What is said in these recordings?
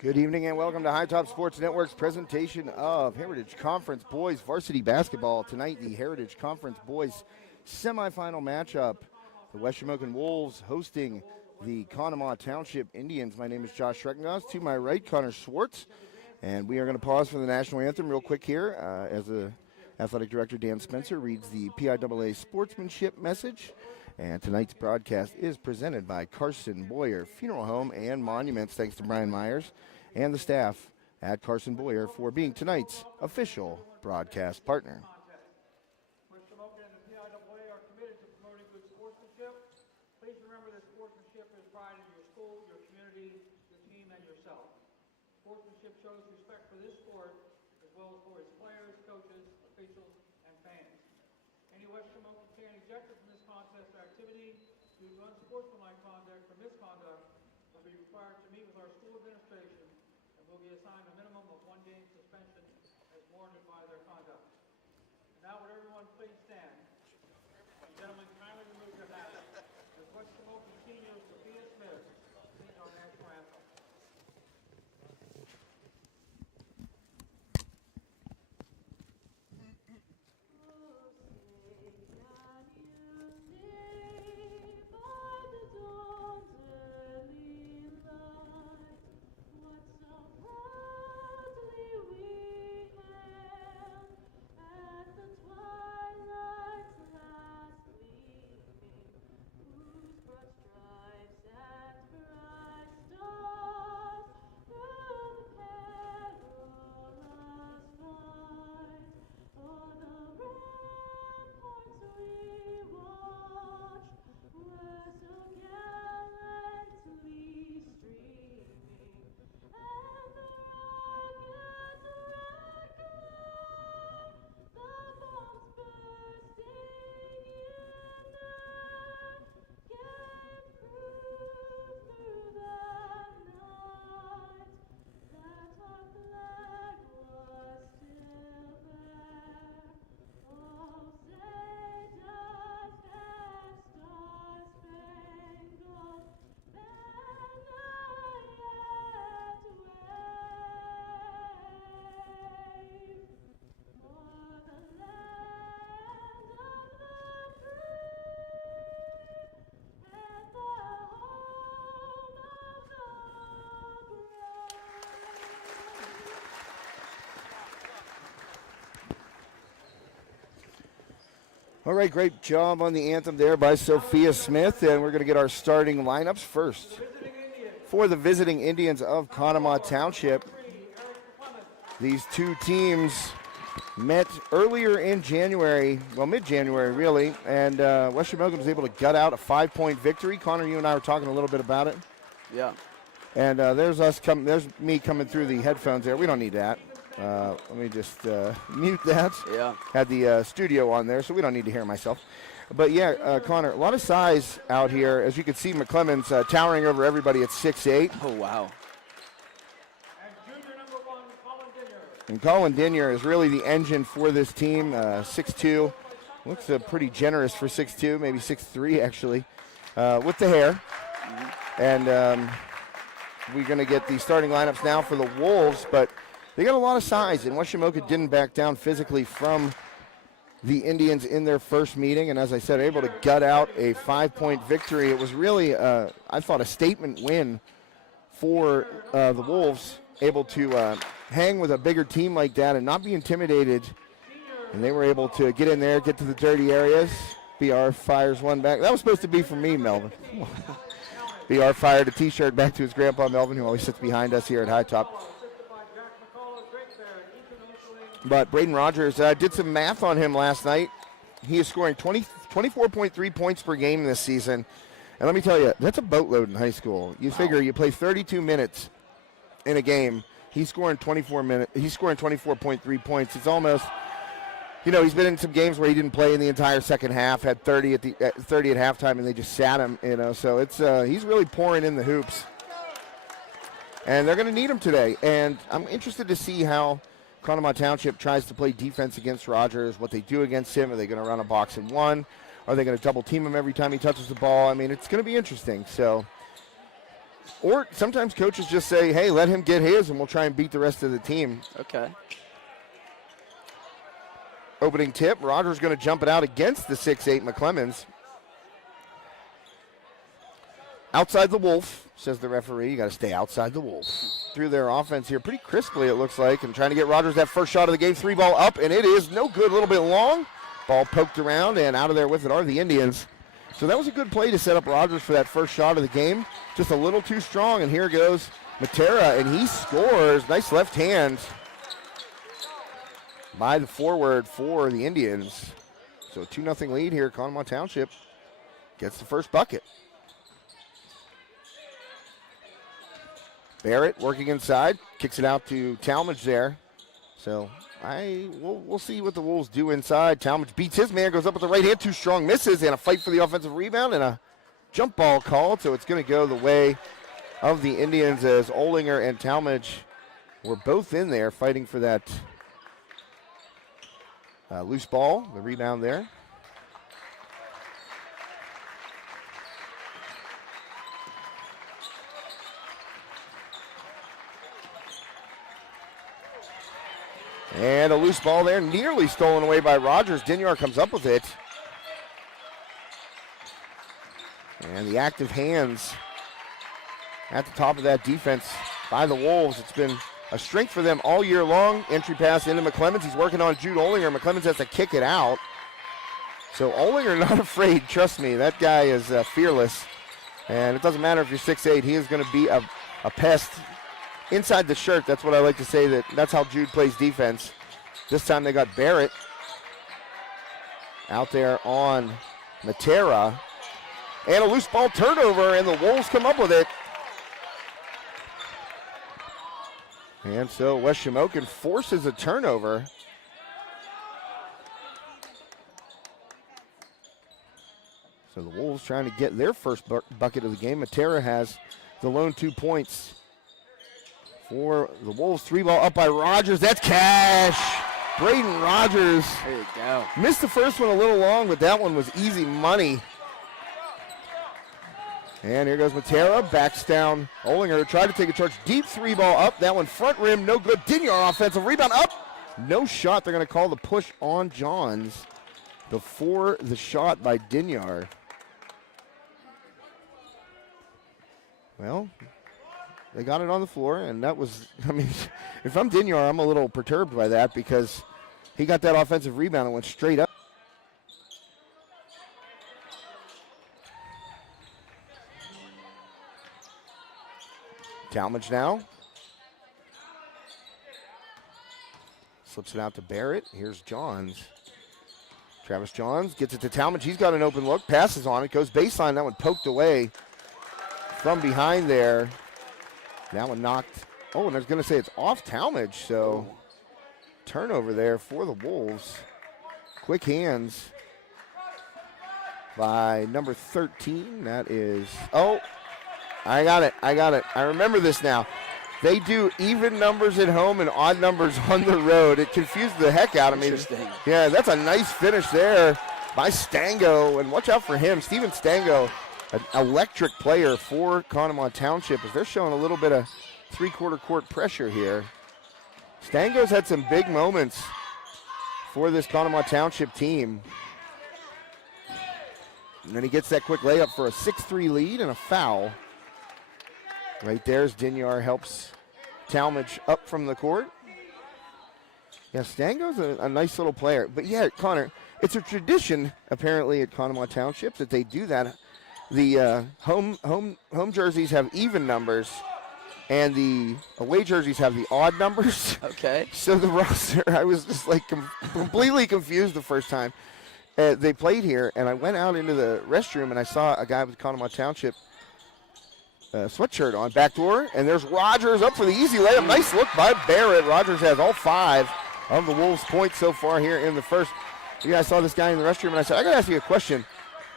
Good evening and welcome to High Top Sports Network's presentation of Heritage Conference Boys Varsity Basketball. Tonight, the Heritage Conference Boys semifinal matchup. The West Shamokin Wolves hosting the Conemaugh Township Indians. My name is Josh Schreckengoss. To my right, Connor Schwartz. And we are going to pause for the national anthem real quick here as the athletic director, Dan Spencer, reads the PIAA sportsmanship message. And tonight's broadcast is presented by Carson Boyer Funeral Home and Monuments. Thanks to Brian Myers and the staff at Carson Boyer for being tonight's official broadcast partner. Shamokin and the PIAA are committed to promoting good sportsmanship. Please remember that sportsmanship is pride in your school, your community, your team, and yourself. Sportsmanship shows respect for this sport as well as for its players, coaches, officials, and fans. Any West Shamokin fan ejected from this contest or activity due to unsportsmanlike conduct or misconduct will be required to meet with our school administration and will be assigned a minimum of 1 game suspension as warranted by their conduct. And now would everyone please stand? And gentlemen, kindly remove your hats as West Shamokin Senior Sophia Smith sings our national anthem. All right, great job on the anthem there by Sophia Smith, and we're going to get our starting lineups first. For the visiting Indians of Conemaugh Township, these two teams met earlier in January, well, mid-January really, and West Shamokin was able to gut out a 5-point victory. Connor, you and I were talking a little bit about it. Yeah. And there's me coming through the headphones there. We don't need that. Let me just mute that. Yeah. Had the studio on there, so we don't need to hear myself. But yeah, Connor, a lot of size out here. As you can see, McClemens towering over everybody at 6'8". Oh, wow. And junior number 1, Colin Dinier. And Colin Dinier is really the engine for this team, 6'2". Looks pretty generous for 6'2", maybe 6'3", actually, with the hair. Mm-hmm. And we're going to get the starting lineups now for the Wolves, but they got a lot of size, and West Shamokin didn't back down physically from the Indians in their first meeting, and as I said, able to gut out a 5-point victory. It was really, I thought, a statement win for the Wolves, able to hang with a bigger team like that and not be intimidated, and they were able to get in there, get to the dirty areas. BR fires one back. That was supposed to be for me, Melvin. BR fired a T-shirt back to his grandpa, Melvin, who always sits behind us here at High Top. But Braden Rogers did some math on him last night. He is scoring 24.3 points per game this season. And let me tell you, that's a boatload in high school. You figure you play 32 minutes in a game. He's scoring 24 minutes. He's scoring 24.3 points. It's almost, he's been in some games where he didn't play in the entire second half, had 30 at 30 at halftime, and they just sat him. So it's he's really pouring in the hoops. And they're going to need him today. And I'm interested to see how Conemaugh Township tries to play defense against Rogers, what they do against him. Are they going to run a box and one? Are they going to double team him every time he touches the ball? I mean, it's going to be interesting. So Or sometimes coaches just say, hey, let him get his, and we'll try and beat the rest of the team. Okay. Opening tip, Rogers going to jump it out against the 6'8 McClemens. Outside the Wolf, says the referee. You got to stay outside the Wolf. Through their offense here pretty crisply, it looks like, and trying to get Rogers that first shot of the game. 3-ball up, and it is no good. A little bit long. Ball poked around, and out of there with it are the Indians. So that was a good play to set up Rogers for that first shot of the game. Just a little too strong, and here goes Matera, and he scores. Nice left hand by the forward for the Indians. So 2-0 lead here. Conemaugh Township gets the first bucket. Barrett working inside, kicks it out to Talmadge there. So we'll see what the Wolves do inside. Talmadge beats his man, goes up with the right hand, too strong, misses, and a fight for the offensive rebound and a jump ball called. So it's going to go the way of the Indians as Olinger and Talmadge were both in there fighting for that loose ball, the rebound there. And a loose ball there, nearly stolen away by Rogers. Dinyar comes up with it. And the active hands at the top of that defense by the Wolves. It's been a strength for them all year long. Entry pass into McClemens. He's working on Jude Olinger. McClemens has to kick it out. So Olinger not afraid. Trust me, that guy is fearless. And it doesn't matter if you're 6'8". He is going to be a pest inside the shirt. That's what I like to say. That's how Jude plays defense. This time they got Barrett out there on Matera. And a loose ball turnover, and the Wolves come up with it. And so West Shamokin forces a turnover. So the Wolves trying to get their first bucket of the game. Matera has the lone 2 points for the Wolves. 3-ball up by Rogers. That's cash. Braden Rogers. There you go. Missed the first one a little long, but that one was easy money. And here goes Matera. Backs down. Olinger tried to take a charge. Deep 3-ball up. That one front rim. No good. Dinyar offensive rebound up. No shot. They're going to call the push on Johns before the shot by Dinyar. Well, they got it on the floor, and that was, I mean, if I'm Dinyar, I'm a little perturbed by that because he got that offensive rebound and went straight up. Talmadge now. Slips it out to Barrett. Here's Johns. Travis Johns gets it to Talmadge. He's got an open look. Passes on it. Goes baseline. That one poked away from behind there. That one knocked. Oh, and I was going to say it's off Talmadge. So turnover there for the Wolves. Quick hands by number 13. That is, oh, I got it. I remember this now. They do even numbers at home and odd numbers on the road. It confused the heck out of me. Yeah, that's a nice finish there by Stango. And watch out for him. Steven Stango, an electric player for Conemaugh Township, as they're showing a little bit of three-quarter court pressure here. Stango's had some big moments for this Conemaugh Township team. And then he gets that quick layup for a 6-3 lead and a foul. Right there as Dinyar helps Talmadge up from the court. Yeah, Stango's a nice little player. But yeah, Connor, it's a tradition apparently at Conemaugh Township that they do that. The home jerseys have even numbers, and the away jerseys have the odd numbers. Okay. So the roster, I was just like completely confused the first time they played here, and I went out into the restroom and I saw a guy with Conemaugh Township sweatshirt on, backdoor, and there's Rogers up for the easy layup. Nice look by Barrett. Rogers has all 5 of the Wolves' points so far here in the first. Yeah, I saw this guy in the restroom, and I said, I got to ask you a question.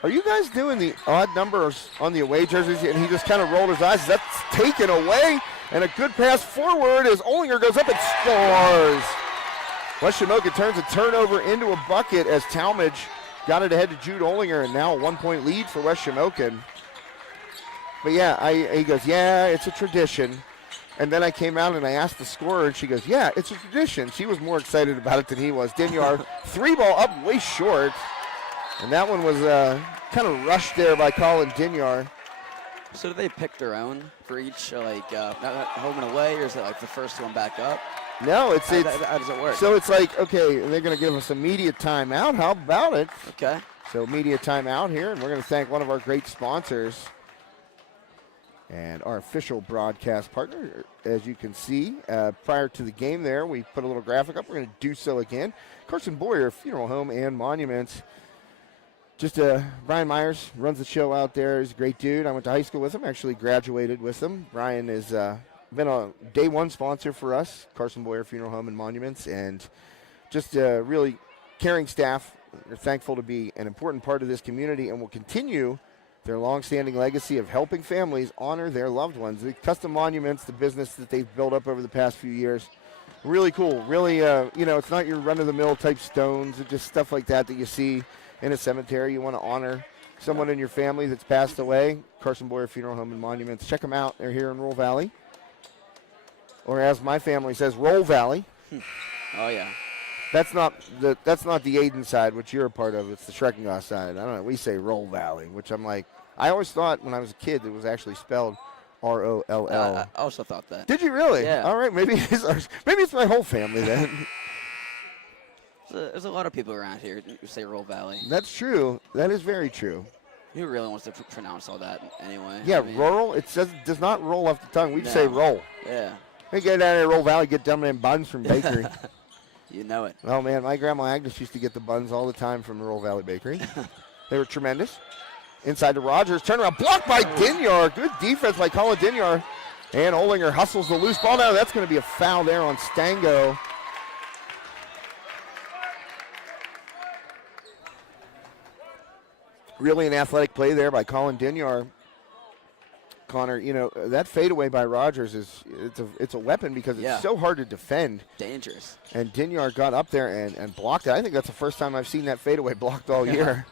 Are you guys doing the odd numbers on the away jerseys? And he just kind of rolled his eyes. That's taken away, and a good pass forward as Olinger goes up and scores. West Shamokin turns a turnover into a bucket as Talmadge got it ahead to Jude Olinger, and now a 1-point lead for West Shamokin. But yeah, he goes, yeah, it's a tradition. And then I came out and I asked the scorer, and she goes, yeah, it's a tradition. She was more excited about it than he was. Dinyar, 3-ball up way short. And that one was kind of rushed there by Colin Dinyar. So do they pick their own for each, like, home and away, or is it like the first one back up? No, How does it work? So it's like, okay, they're going to give us immediate timeout. How about it? Okay. So immediate timeout here, and we're going to thank one of our great sponsors and our official broadcast partner. As you can see, prior to the game there, we put a little graphic up. We're going to do so again. Carson Boyer Funeral Home and Monuments. Just Brian Myers runs the show out there. He's a great dude. I went to high school with him, actually graduated with him. Brian has been a day one sponsor for us, Carson Boyer Funeral Home and Monuments, and just really caring staff. They're thankful to be an important part of this community and will continue their long-standing legacy of helping families honor their loved ones. The custom monuments, the business that they've built up over the past few years, really cool. Really, it's not your run-of-the-mill type stones. It's just stuff like that you see in a cemetery. You want to honor someone in your family that's passed away. Carson Boyer Funeral Home and Monuments. Check them out. They're here in Roll Valley. Or as my family says, Roll Valley. Oh, yeah. That's not the Aiden side, which you're a part of. It's the Shreckengoss side. I don't know. We say Roll Valley, which I'm like, I always thought when I was a kid it was actually spelled Roll. I also thought that. Did you really? Yeah. All right. Maybe it's my whole family then. There's a lot of people around here who say Roll Valley. That's true. That is very true. Who really wants to pronounce all that anyway? Yeah, I mean, rural. It does not roll off the tongue. We'd say roll. Yeah. Hey, get down here, Roll Valley, get them in buns from bakery. You know it. Oh man, my grandma Agnes used to get the buns all the time from the Roll Valley Bakery. They were tremendous. Inside to Rogers, turnaround, blocked by Dinyar. Good defense by Colin Dinyar. And Olinger hustles the loose ball. Now that's going to be a foul there on Stango. Really an athletic play there by Colin Dinyar. Connor, that fadeaway by Rogers it's a weapon because it's so hard to defend. Dangerous. And Dinyar got up there and blocked it. I think that's the first time I've seen that fadeaway blocked all year.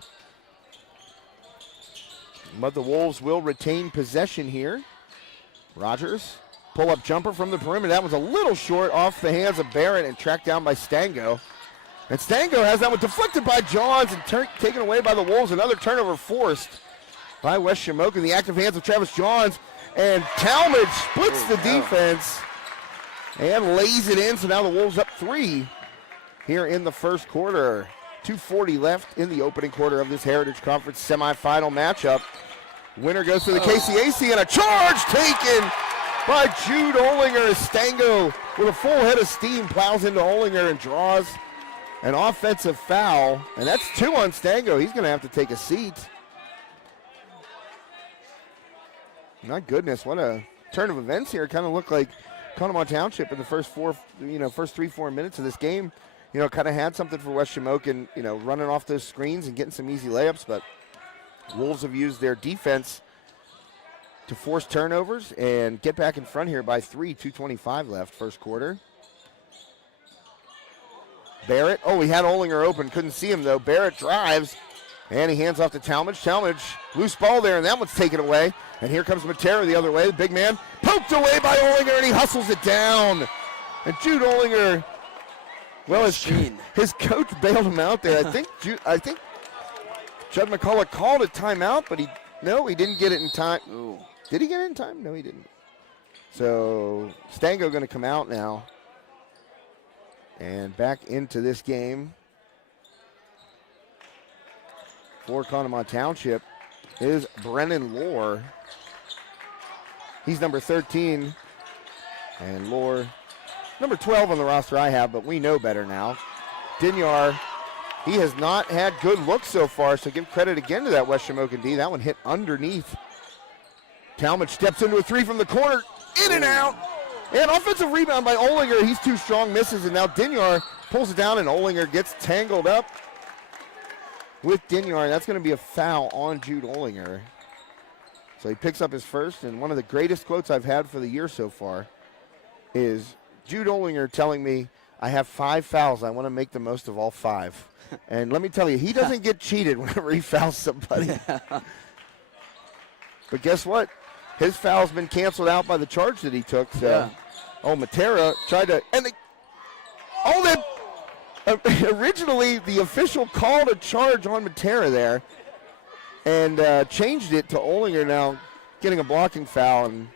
But the Wolves will retain possession here. Rogers, pull-up jumper from the perimeter. That was a little short off the hands of Barrett and tracked down by Stango. And Stango has that one deflected by Johns and taken away by the Wolves. Another turnover forced by West Shamokin. The active hands of Travis Johns. And Talmadge splits the defense and lays it in. So now the Wolves up 3 here in the first quarter. 2:40 left in the opening quarter of this Heritage Conference semifinal matchup. Winner goes to the KCAC, and a charge taken by Jude Olinger. Stango with a full head of steam plows into Olinger and draws an offensive foul, and that's 2 on Stango. He's going to have to take a seat. My goodness, what a turn of events here. Kind of looked like Conemaugh Township in the first 3-4 minutes of this game. Kind of had something for West Shamokin, running off those screens and getting some easy layups, but Wolves have used their defense to force turnovers and get back in front here by 3, 2:25 left, first quarter. Barrett, he had Olinger open, couldn't see him though. Barrett drives, and he hands off to Talmadge. Talmadge, loose ball there, and that one's taken away. And here comes Matera the other way, the big man, poked away by Olinger, and he hustles it down. And Jude Olinger, well, his coach bailed him out there. I think Judd McCullough called a timeout, but he didn't get it in time. Ooh. Did he get it in time? No, he didn't. So Stango going to come out now. And back into this game for Conemaugh Township is Brennan Lohr. He's number 13. And Lohr, number 12 on the roster I have, but we know better now. Dinyar, he has not had good looks so far, so give credit again to that West Shamokin D. That one hit underneath. Talmadge steps into a 3 from the corner, in and out. And offensive rebound by Olinger. He's too strong, misses, and now Dinyar pulls it down, and Olinger gets tangled up with Dinyar. That's going to be a foul on Jude Olinger. So he picks up his first, and one of the greatest quotes I've had for the year so far is Jude Olinger telling me, I have 5 fouls. I want to make the most of all 5. And let me tell you, he doesn't get cheated whenever he fouls somebody. But guess what? his foul's been canceled out by the charge that he took. So, Yeah. oh, Matera tried to, and they, oh, they, originally the official called a charge on Matera there, and changed it to Olinger now getting a blocking foul, and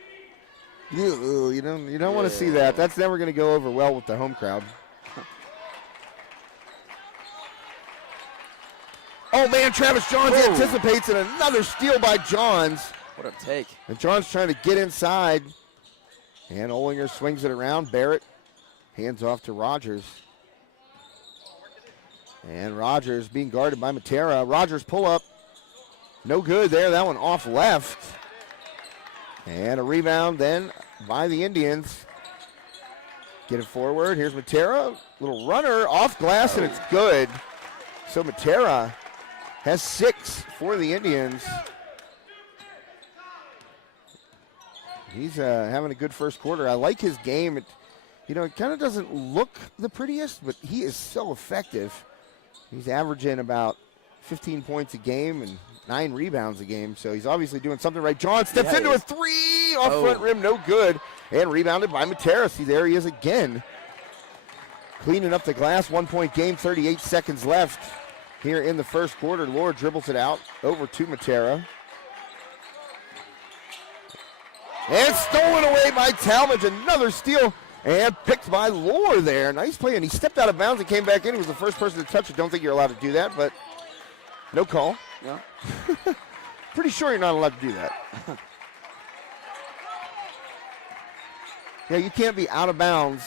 you don't want to see that. That's never going to go over well with the home crowd. Oh, man, Travis Johns anticipates, and another steal by Johns. What a take. And Johns trying to get inside. And Olinger swings it around. Barrett hands off to Rogers. And Rogers being guarded by Matera. Rogers pull up. No good there. That one off left. And a rebound then by the Indians. Get it forward. Here's Matera. Little runner off glass, and it's good. So Matera has 6 for the Indians. He's having a good first quarter. I like his game. It kind of doesn't look the prettiest, but he is so effective. He's averaging about 15 points a game and 9 rebounds a game, so he's obviously doing something right. John steps into a 3 off front rim, no good, and rebounded by Matera. See, there he is again. Cleaning up the glass, 1-point game, 38 seconds left here in the first quarter. Lord dribbles it out over to Matera. And stolen away by Talmadge. Another steal and picked by Lore there. Nice play, and he stepped out of bounds and came back in. He was the first person to touch it. Don't think you're allowed to do that, but no call. Yeah. Pretty sure you're not allowed to do that. Yeah, you can't be out of bounds,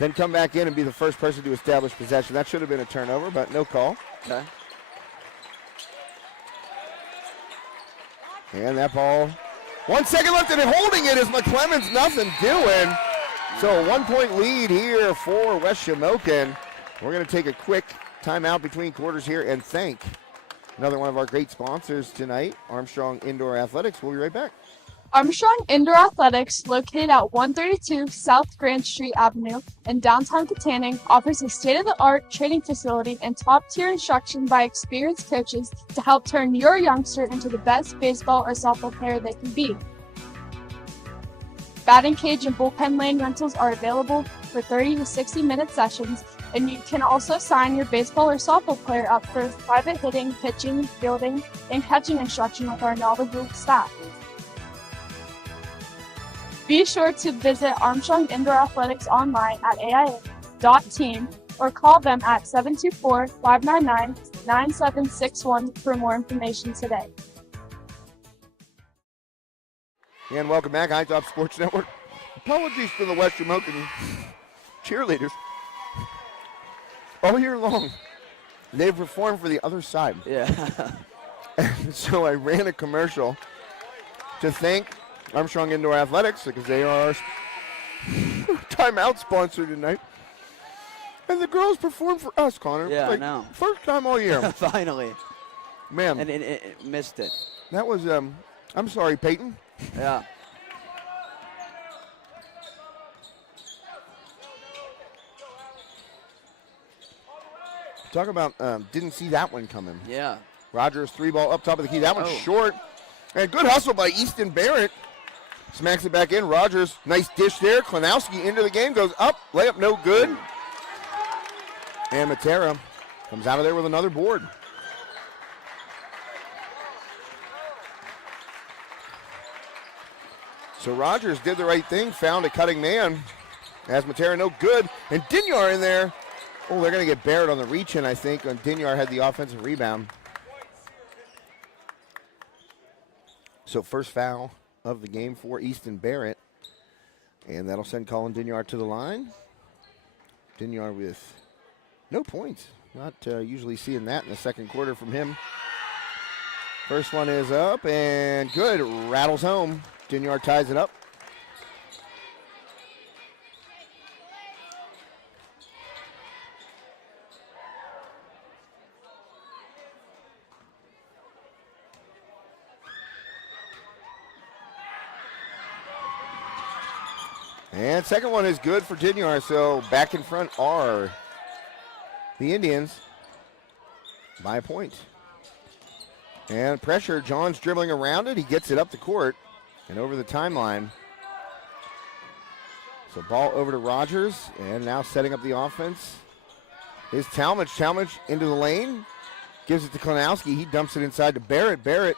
then come back in and be the first person to establish possession. That should have been a turnover, but no call. Okay. And that ball, 1 second left, and holding it is McClemens. Nothing doing. So a 1-point lead here for West Shamokin. We're going to take a quick timeout between quarters here and thank another one of our great sponsors tonight, Armstrong Indoor Athletics. We'll be right back. Armstrong Indoor Athletics, located at 132 South Grand Street Avenue in downtown Katanning, offers a state-of-the-art training facility and top-tier instruction by experienced coaches to help turn your youngster into the best baseball or softball player they can be. Batting cage and bullpen lane rentals are available for 30 to 60-minute sessions, and you can also sign your baseball or softball player up for private hitting, pitching, fielding, and catching instruction with our knowledgeable staff. Be sure to visit Armstrong Indoor Athletics online at aia.team or call them at 724-599-9761 for more information today. And welcome back, High Top Sports Network. Apologies for the West Shamokin cheerleaders. All year long, they've performed for the other side. Yeah. So I ran a commercial to thank Armstrong Indoor Athletics because they are our timeout sponsor tonight. And the girls performed for us, Connor. Yeah, I know. First time all year. Finally. Man. And it missed it. That was, I'm sorry, Peyton. Yeah. Talk about didn't see that one coming. Yeah. Rogers 3-ball up top of the key. That one's Oh. short. And good hustle by Easton Barrett. Smacks it back in. Rogers, nice dish there. Klanowski into the game, goes up. Layup no good. And Matera comes out of there with another board. So Rogers did the right thing, found a cutting man. As Matera no good. And Dinyar in there. Oh, they're going to get Barrett on the reach-in, I think. And Dinyar had the offensive rebound. So first foul of the game for Easton Barrett. And that'll send Colin Dinyar to the line. Dinyar with no points. Not usually seeing that in the second quarter from him. First one is up and good. Rattles home. Dinyar ties it up. And second one is good for Dinyar, so back in front are the Indians by a point. And pressure, John's dribbling around it. He gets it up the court. and over the timeline. So ball over to Rogers, and now setting up the offense is Talmadge. Talmadge into the lane, gives it to Klenowski. He dumps it inside to Barrett. Barrett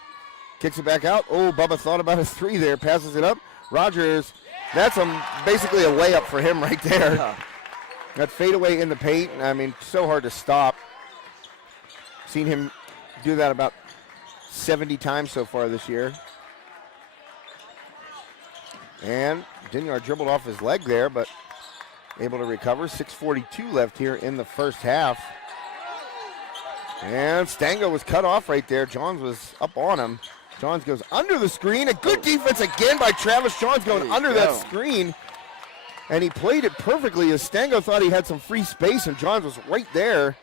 kicks it back out. Oh, Bubba thought about his three there, passes it up. Rogers, that's basically a layup for him right there. Yeah. That fadeaway in the paint, I mean, so hard to stop. Seen him do that about 70 times so far this year. And Dinyard dribbled off his leg there, but able to recover. 6:42 left here in the first half. And Stango was cut off right there. Johns was up on him. Johns goes under the screen. A good defense again by Travis Johns going under that screen. And he played it perfectly as Stango thought he had some free space, and Johns was right there.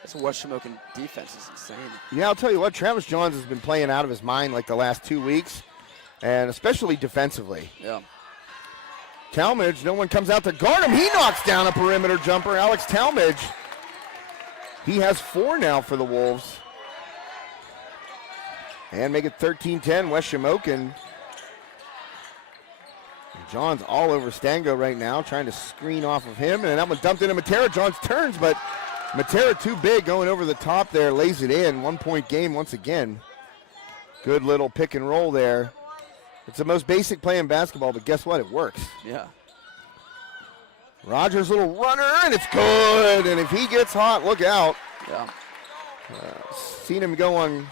That's West Shamokin defense is insane. Yeah, I'll tell you what, Travis Johns has been playing out of his mind like the last 2 weeks, and especially defensively. Yeah. Talmadge, no one comes out to guard him. He knocks down a perimeter jumper. Alex Talmadge. He has 4 now for the Wolves. And make it 13-10, West Shamokin. Johns all over Stango right now, trying to screen off of him. And that one dumped into Matera. Johns turns, but Matera too big going over the top there, lays it in. 1 point game once again. Good little pick and roll there. It's the most basic play in basketball, but guess what? It works. Yeah. Rogers' little runner, and it's good. And if he gets hot, look out. Yeah. Seen him go on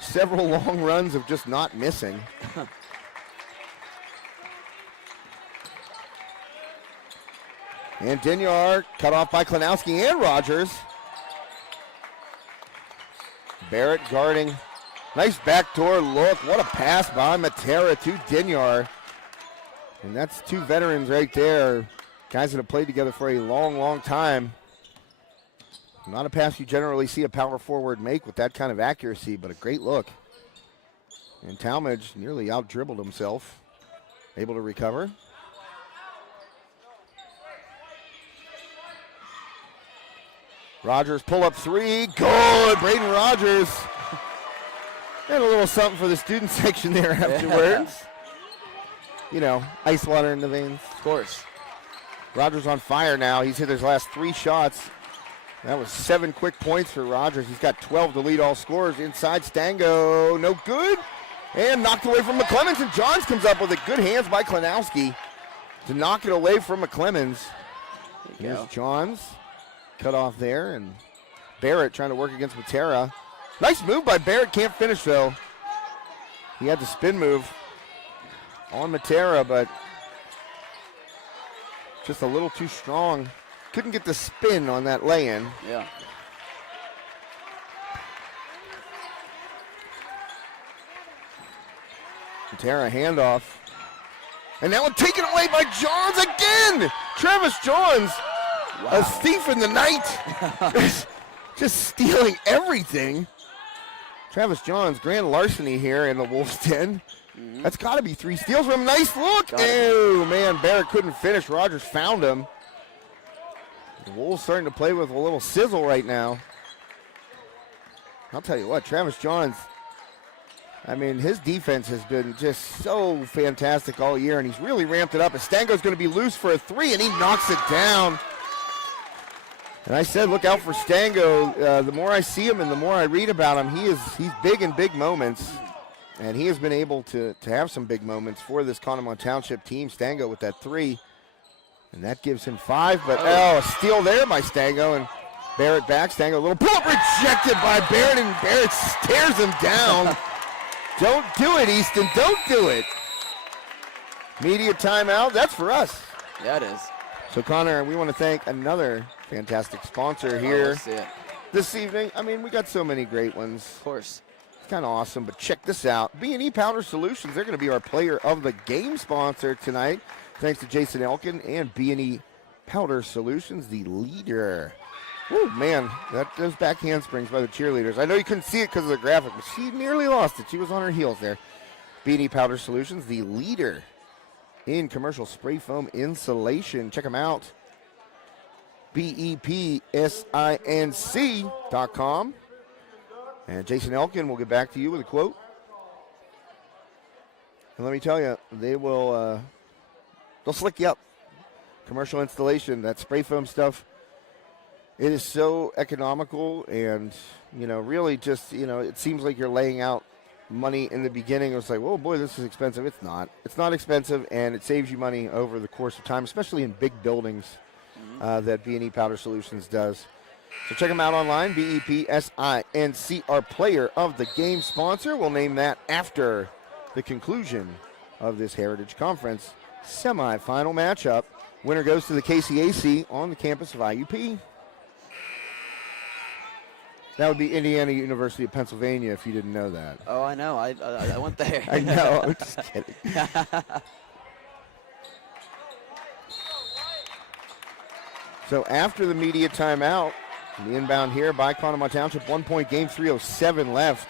several long runs of just not missing. And Dinyard cut off by Klenowski and Rogers. Barrett guarding. Nice backdoor look. What a pass by Matera to Dinyard. And that's 2 veterans right there. Guys that have played together for a long, long time. Not a pass you generally see a power forward make with that kind of accuracy, but a great look. And Talmadge nearly out-dribbled himself. Able to recover. Rogers pull up 3. Good. Braden Rogers. And a little something for the student section there afterwards. You know, ice water in the veins. Of course. Rogers on fire now. He's hit his last 3 shots. That was 7 quick points for Rogers. He's got 12 to lead all scorers. Inside Stango, no good. And knocked away from McClemens, and Johns comes up with it. Good hands by Klenowski to knock it away from McClemens. Here's Johns, cut off there, and Barrett trying to work against Matera. Nice move by Barrett, can't finish though. He had the spin move on Matera, but just a little too strong. Couldn't get the spin on that lay-in. Yeah. Matera handoff. And that one taken away by Johns again! Travis Johns, a thief in the night. Just stealing everything. Travis Johns, grand larceny here in the Wolves' den. That's got to be 3 steals from him. Nice look. Oh, man, Barrett couldn't finish. Rogers found him. The Wolves starting to play with a little sizzle right now. I'll tell you what, Travis Johns, I mean, his defense has been just so fantastic all year, and he's really ramped it up. And Stango's going to be loose for a 3, and he knocks it down. And I said, look out for Stango. The more I see him and the more I read about him, he's big in big moments. And he has been able to have some big moments for this Conemaugh Township team. Stango with that 3. And that gives him 5. But, a steal there by Stango. And Barrett back. Stango, a little pull-up rejected by Barrett. And Barrett stares him down. Don't do it, Easton. Don't do it. Media timeout. That's for us. Yeah, it is. So, Connor, we want to thank another fantastic sponsor here That's it. this evening. I mean, we got so many great ones. Of course. It's kind of awesome, but check this out. B&E Powder Solutions, they're going to be our player of the game sponsor tonight. Thanks to Jason Elkin and B&E Powder Solutions, the leader. Oh, man, those back handsprings by the cheerleaders. I know you couldn't see it because of the graphic, but she nearly lost it. She was on her heels there. B&E Powder Solutions, the leader in commercial spray foam insulation. Check them out. BEPSINC.com. And Jason Elkin will get back to you with a quote. And let me tell you, they'll slick you up. Commercial installation, that spray foam stuff, it is so economical and, really just, it seems like you're laying out money in the beginning. It's like, oh boy, this is expensive. It's not. It's not expensive, and it saves you money over the course of time, especially in big buildings that B&E Powder Solutions does. So check them out online, BEPSINC, our player of the game sponsor. We'll name that after the conclusion of this Heritage Conference semifinal matchup. Winner goes to the KCAC on the campus of IUP. That would be Indiana University of Pennsylvania if you didn't know that. Oh, I know. I went there. I know. I'm just kidding. So after the media timeout, the inbound here by Conemaugh Township, 1 point game, 3:07 left.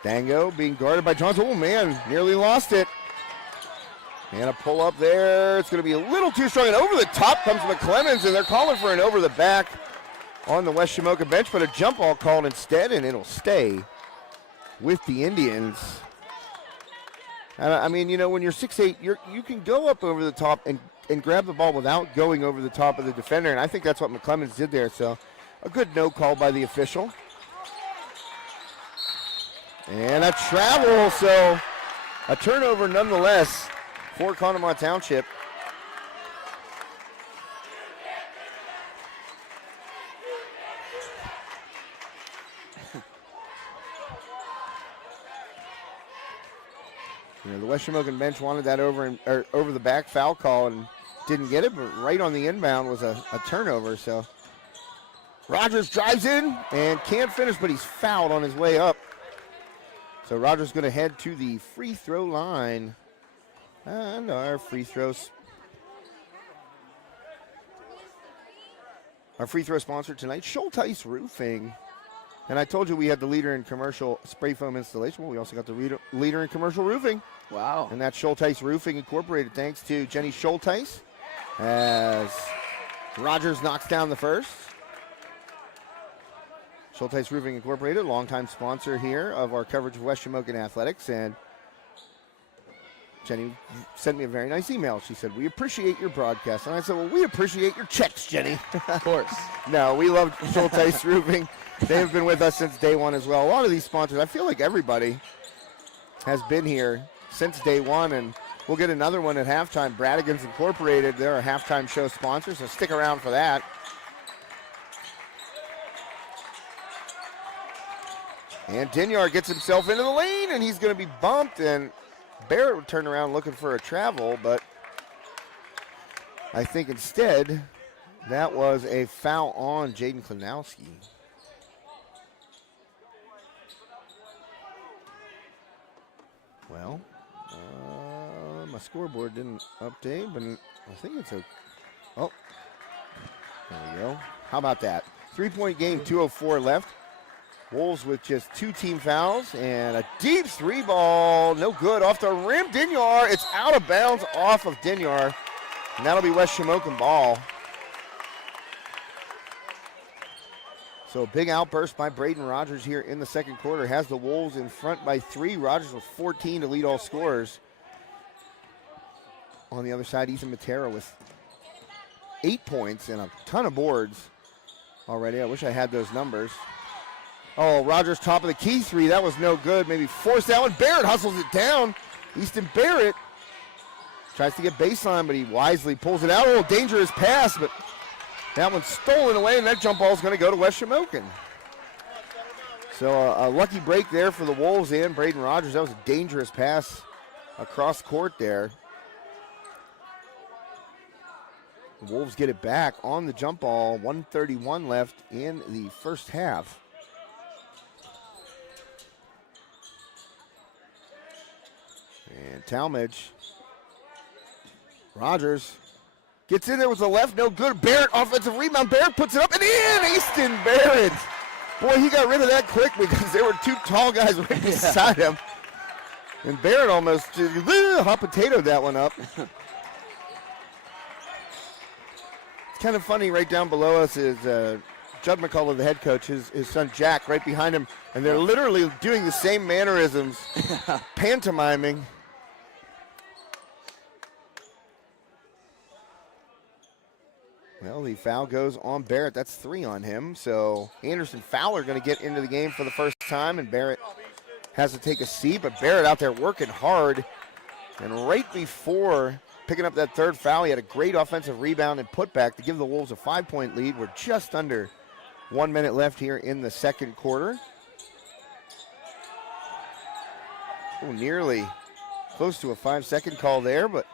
Stango being guarded by Johnson. Oh, man, nearly lost it. And a pull up there. It's going to be a little too strong. And over the top comes McClemens, and they're calling for an over the back on the West Shamokin bench, but a jump ball called instead, and it'll stay with the Indians. I mean, when you're 6'8", you can go up over the top and grab the ball without going over the top of the defender, and I think that's what McClemens did there. So a good no call by the official. And a travel, so a turnover nonetheless for Conemaugh Township. The West Shamokin bench wanted that over the back foul call and didn't get it, but right on the inbound was a turnover. So Rogers drives in and can't finish, but he's fouled on his way up. So Rogers going to head to the free throw line. And our free throw sponsor tonight, Schulteis Roofing. And I told you we had the leader in commercial spray foam installation. Well, we also got the leader in commercial roofing. Wow. And that's Schulteis Roofing Incorporated, thanks to Jenny Schulteis, as Rogers knocks down the first. Schulteis Roofing Incorporated, longtime sponsor here of our coverage of West Shamokin Athletics. And Jenny sent me a very nice email. She said, "We appreciate your broadcast." And I said, "Well, we appreciate your checks, Jenny." Of course. No, we love Schulteis Roofing. They have been with us since day one as well. A lot of these sponsors, I feel like everybody has been here since day one, and we'll get another one at halftime. Bradigan's Incorporated, they're a halftime show sponsor, so stick around for that. And Dinyar gets himself into the lane, and he's going to be bumped, and Barrett would turn around looking for a travel, but I think instead that was a foul on Jaden Klinowski. Well, my scoreboard didn't update, but I think it's a, oh, there we go. How about that? 3-point game, 2:04 left. Wolves with just 2 team fouls and a deep 3 ball. No good. Off the rim, Dinyar. It's out of bounds off of Dinyar. And that'll be West Shamokin ball. So a big outburst by Braden Rogers here in the second quarter. Has the Wolves in front by 3. Rogers with 14 to lead all scorers. On the other side, Ethan Matera with 8 points and a ton of boards already. I wish I had those numbers. Oh, Rogers top of the key 3. That was no good. Maybe forced that one. Barrett hustles it down. Easton Barrett tries to get baseline, but he wisely pulls it out. Oh, dangerous pass, but that one's stolen away, and that jump ball is going to go to West Shamokin. So a lucky break there for the Wolves and Braden Rogers. That was a dangerous pass across court there. The Wolves get it back on the jump ball. 1:31 left in the first half. And Talmadge. Rogers gets in there with the left, no good. Barrett, offensive rebound. Barrett puts it up and in. Easton Barrett. Boy, he got rid of that quick because there were 2 tall guys right beside him. And Barrett almost hot potatoed that one up. kind of funny. Right down below us is Judd McCullough, the head coach, his son Jack, right behind him, and they're literally doing the same mannerisms, pantomiming. Well, the foul goes on Barrett. That's 3 on him. So Anderson Fowler going to get into the game for the first time, and Barrett has to take a seat. But Barrett out there working hard. And right before picking up that third foul, he had a great offensive rebound and putback to give the Wolves a 5-point lead. We're just under 1 minute left here in the second quarter. Oh, nearly close to a 5-second call there, but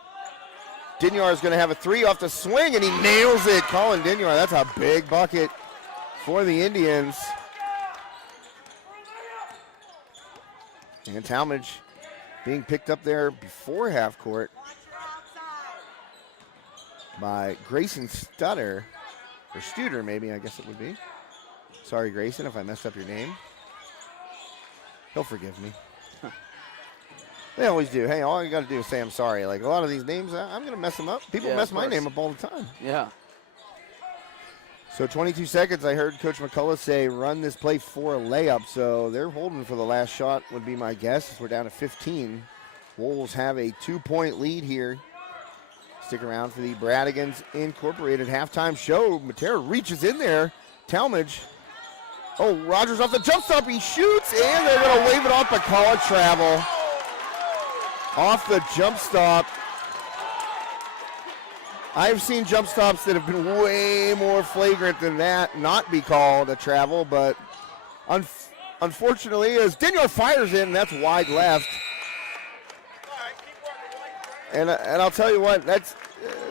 Dinyar is going to have a 3 off the swing, and he nails it. Colin Dinyar, that's a big bucket for the Indians. And Talmadge being picked up there before half court by Grayson Stutter, or Studer maybe, I guess it would be. Sorry, Grayson, if I messed up your name. He'll forgive me. They always do. Hey, all you got to do is say I'm sorry. Like a lot of these names, I'm going to mess them up. People mess my name up all the time. Yeah. So 22 seconds, I heard Coach McCullough say run this play for a layup. So they're holding for the last shot would be my guess. We're down to 15. Wolves have a 2-point lead here. Stick around for the Bradigans Incorporated halftime show. Matera reaches in there. Talmadge. Oh, Rogers off the jump stop. He shoots, and they're going to wave it off, but call it travel. Off the jump stop. I've seen jump stops that have been way more flagrant than that not be called a travel, but unfortunately, as Dinyar fires in, that's wide left. And I'll tell you what, that's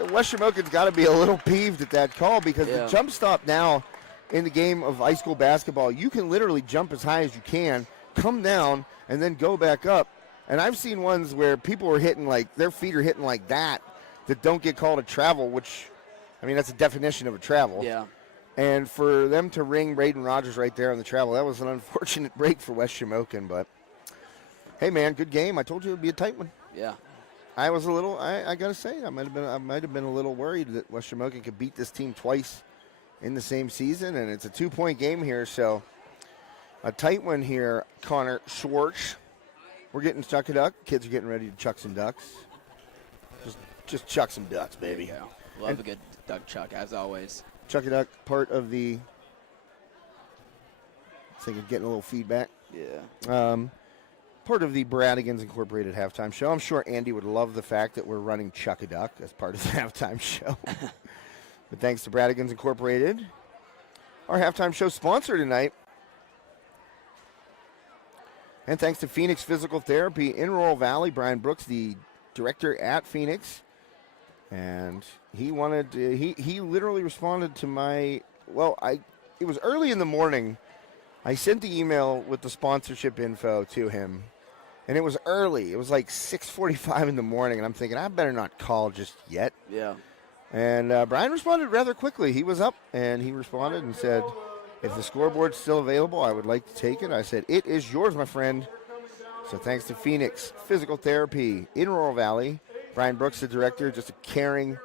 West Shamokin's got to be a little peeved at that call, because the jump stop now in the game of high school basketball, you can literally jump as high as you can, come down, and then go back up. And I've seen ones where people are hitting like, their feet are hitting like that don't get called a travel, which, I mean, that's a definition of a travel. Yeah. And for them to ring Braden Rogers right there on the travel, that was an unfortunate break for West Shamokin. But, hey, man, good game. I told you it would be a tight one. Yeah. I was a little, I got to say, I might have been a little worried that West Shamokin could beat this team twice in the same season. And it's a 2-point game here, so a tight one here, Connor Schwartz. We're getting Chuck a Duck. Kids are getting ready to chuck some ducks. Just chuck some ducks, baby. There you go. Love a good duck chuck, as always. Chuck a Duck, part of the, I think I'm getting a little feedback. Yeah. Part of the Bradigans Incorporated halftime show. I'm sure Andy would love the fact that we're running Chuck a Duck as part of the halftime show. But thanks to Bradigans Incorporated, our halftime show sponsor tonight. And thanks to Phoenix Physical Therapy in Rural Valley, Brian Brooks, the director at Phoenix. And he wanted to, he literally responded to my, it was early in the morning. I sent the email with the sponsorship info to him. And it was early. It was like 6:45 in the morning. And I'm thinking, I better not call just yet. Yeah. And Brian responded rather quickly. He was up and he responded and said, if the scoreboard's still available, I would like to take it. I said, it is yours, my friend. So thanks to Phoenix Physical Therapy in Rural Valley. Brian Brooks, the director, just a caring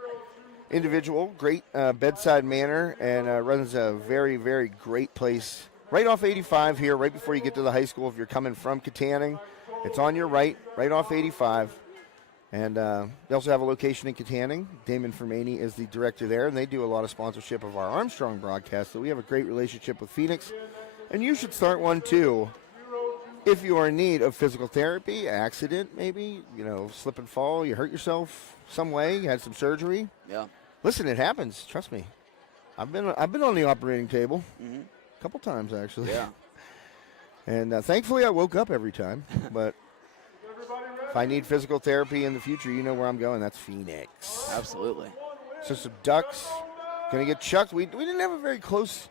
individual, great bedside manner, and runs a very, very great place right off 85 here, right before you get to the high school. If you're coming from Katanning, it's on your right off 85. And they also have a location in Katanning. Damon Fermani is the director there, and they do a lot of sponsorship of our Armstrong broadcast. So we have a great relationship with Phoenix, and you should start one too. If you are in need of physical therapy, accident maybe, slip and fall, you hurt yourself some way, you had some surgery. Yeah. Listen, it happens. Trust me. I've been on the operating table a couple times actually. Yeah. And thankfully I woke up every time. But if I need physical therapy in the future, you know where I'm going. That's Phoenix. Absolutely. So some ducks gonna get chucked. We didn't have a very close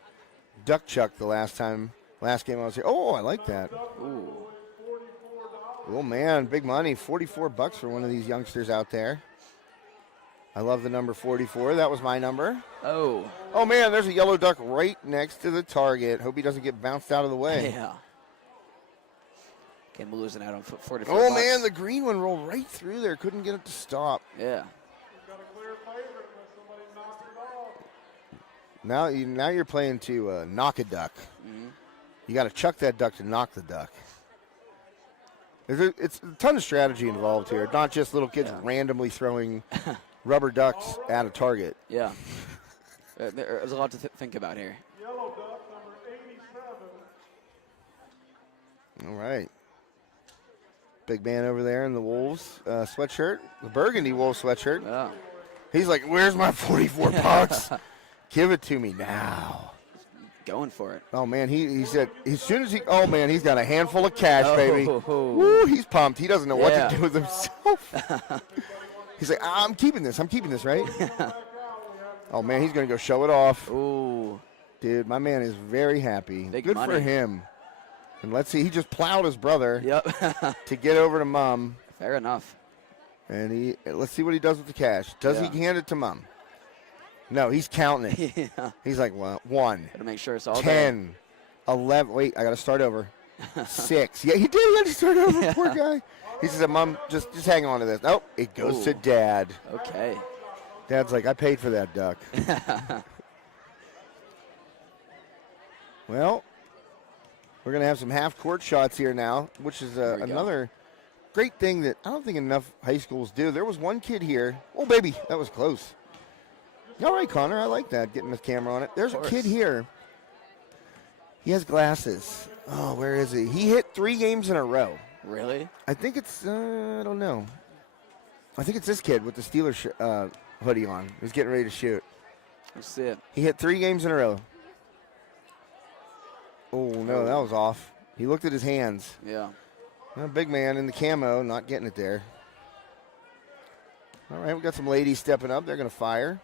duck chuck the last game I was here. Oh, I like that. Ooh. Oh, man, big money. $44 for one of these youngsters out there. I love the number 44. That was my number. Oh. Oh, man, there's a yellow duck right next to the target. Hope he doesn't get bounced out of the way. Yeah. Came losing out on 44 Oh, bucks. man, the green one rolled right through there. Couldn't get it to stop. Yeah. Now you're playing to knock a duck. Mm-hmm. You got to chuck that duck to knock the duck. It's a ton of strategy involved here, not just little kids randomly throwing rubber ducks at a target. Yeah. There's a lot to think about here. Yellow duck, number 87. All right. Big man over there in the Wolves sweatshirt, the burgundy Wolves sweatshirt. Yeah. He's like, where's my 44 bucks? Give it to me now. Going for it. Oh, man, he said as soon as he's got a handful of cash, baby. Oh. Woo, he's pumped. He doesn't know what to do with himself. He's like, I'm keeping this, right? Oh, man, he's going to go show it off. Ooh. Dude, my man is very happy. Big Good money. for him. And let's see, he just plowed his brother Yep. to get over to Mom. Fair enough. And let's see what he does with the cash. Does he hand it to Mom? No, he's counting it. Yeah. He's like, well, 1, Gotta make sure it's all 10, 11. Wait, I got to start over. 6. Yeah, he did. He had to start over, poor guy. He says, Mom, just hang on to this. Nope, it goes to Dad. Okay. Dad's like, I paid for that duck. Well, we're going to have some half-court shots here now, which is another great thing that I don't think enough high schools do. There was one kid here. Oh, baby, that was close. All right, Connor, I like that, getting the camera on it. There's a kid here. He has glasses. Oh, where is he? He hit 3 games in a row. Really? I think it's, I don't know. I think it's this kid with the Steelers hoodie on. He's getting ready to shoot. Let's see it. He hit 3 games in a row. Oh, no, that was off. He looked at his hands. Yeah. Big man in the camo, not getting it there. All right, we got some ladies stepping up. They're going to fire.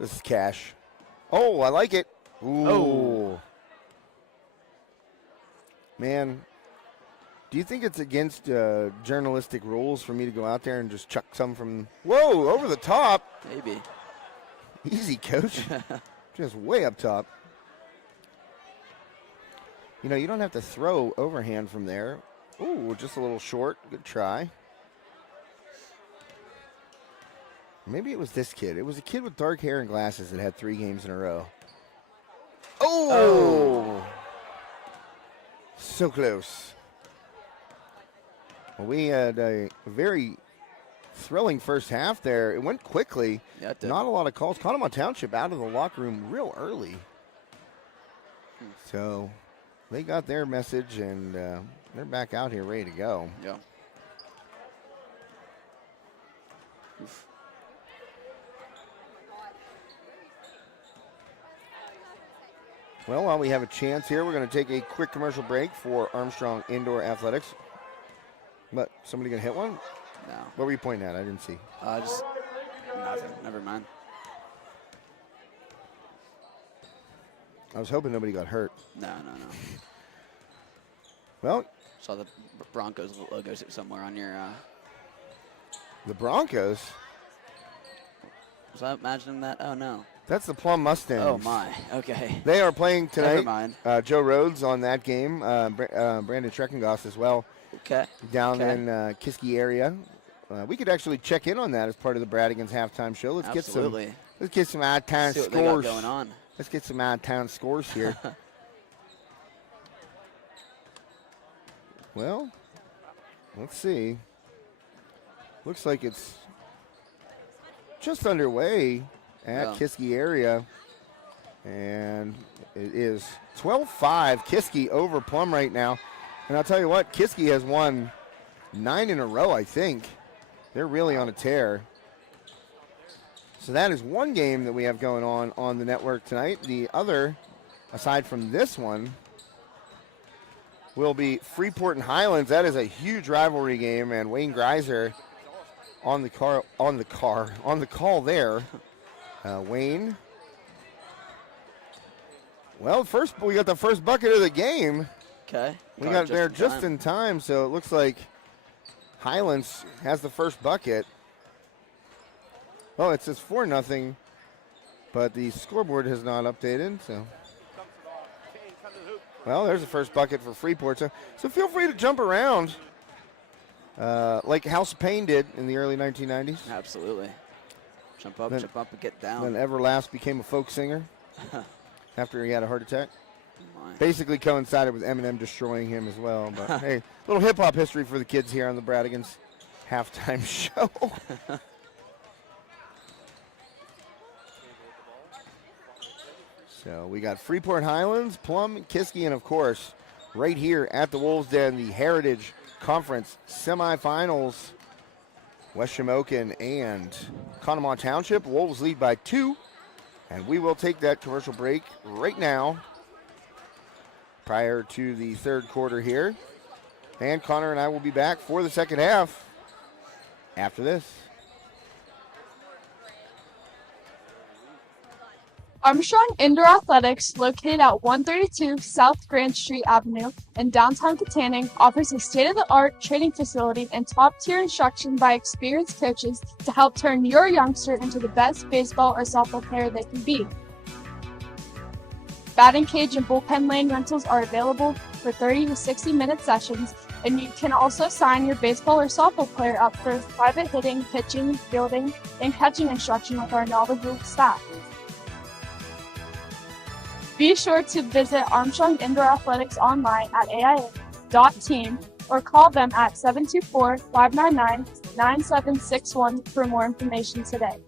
This is cash. Oh, I like it. Ooh. Oh. Man, do you think it's against journalistic rules for me to go out there and just chuck some from... Whoa, over the top. Maybe. Easy, coach. Just way up top. You know, you don't have to throw overhand from there. Ooh, just a little short. Good try. Maybe it was this kid. It was a kid with dark hair and glasses that had 3 games in a row. Oh! So close. Well, we had a very thrilling first half there. It went quickly. Yeah, it did. Not a lot of calls. Conemaugh Township out of the locker room real early. So they got their message, and they're back out here ready to go. Yeah. Oof. Well, while we have a chance here, we're going to take a quick commercial break for Armstrong Indoor Athletics. But somebody going to hit one? No. What were you pointing at? I didn't see. Just nothing. Never mind. I was hoping nobody got hurt. No. Well, Saw the Broncos logo somewhere on your. the Broncos, Was I imagining that? Oh no. that's the Plum Mustangs. Oh my. Okay. They are playing Never tonight. mind. Joe Rhodes on that game. Brandon Treckengoss as well. Okay. Down Okay. in Kiski area. We could actually check in on that as part of the Bradigans halftime show. Let's Absolutely. get some out of town See what they got scores. going on. Let's get some out of town scores here. Well, let's see. Looks like it's just underway at Kiski area. And it is 12-5 Kiski over Plum right now. And I'll tell you what, Kiski has won 9 in a row, I think. They're really on a tear. So that is one game that we have going on the network tonight. The other, aside from this one, will be Freeport and Highlands. That is a huge rivalry game, and Wayne Greiser on the call there. Wayne. Well, we got the first bucket of the game. Okay. We got there just in time, so it looks like Highlands has the first bucket. Oh, it says 4-0, but the scoreboard has not updated. So, well, there's the first bucket for Freeport. So feel free to jump around like House of Pain did in the early 1990s. Absolutely. Jump up, Then- jump up, and get down. Then Everlast became a folk singer after he had a heart attack. My. Basically coincided with Eminem destroying him as well. But hey, little hip hop history for the kids here on the Bradigans halftime show. So we got Freeport Highlands, Plum, Kiski, and of course, right here at the Wolves Den, the Heritage Conference semifinals. West Shamokin and Conemaugh Township. Wolves lead by 2. And we will take that commercial break right now prior to the third quarter here. And Connor and I will be back for the second half after this. Armstrong Indoor Athletics, located at 132 South Grand Street Avenue in downtown Katanning, offers a state-of-the-art training facility and top-tier instruction by experienced coaches to help turn your youngster into the best baseball or softball player they can be. Batting cage and bullpen lane rentals are available for 30 to 60-minute sessions, and you can also sign your baseball or softball player up for private hitting, pitching, fielding, and catching instruction with our knowledgeable staff. Be sure to visit Armstrong Indoor Athletics online at aia.team or call them at 724-599-9761 for more information today.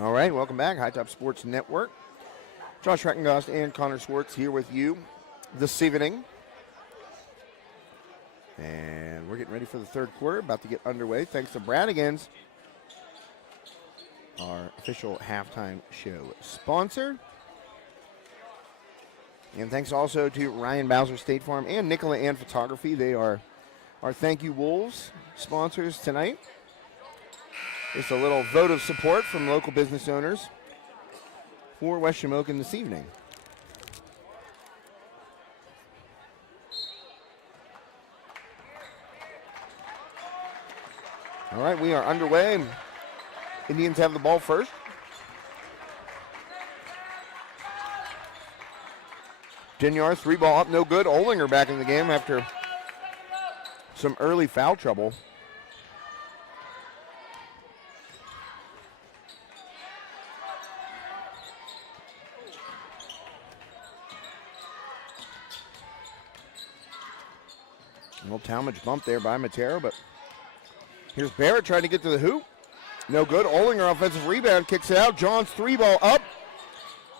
All right, welcome back. High Top Sports Network. Josh Reckengost and Connor Swartz here with you this evening. And we're getting ready for the third quarter, about to get underway. Thanks to Bradigans, our official halftime show sponsor. And thanks also to Ryan Bowser State Farm and Nicola Ann Photography. They are our Thank You Wolves sponsors tonight. Just a little vote of support from local business owners for West Shamokin this evening. All right, we are underway. Indians have the ball first. Dinyar, 3-ball up, no good. Olinger back in the game after some early foul trouble. Well, Talmadge bumped there by Matera, but here's Barrett trying to get to the hoop. No good. Olinger offensive rebound, kicks it out. John's 3-ball up.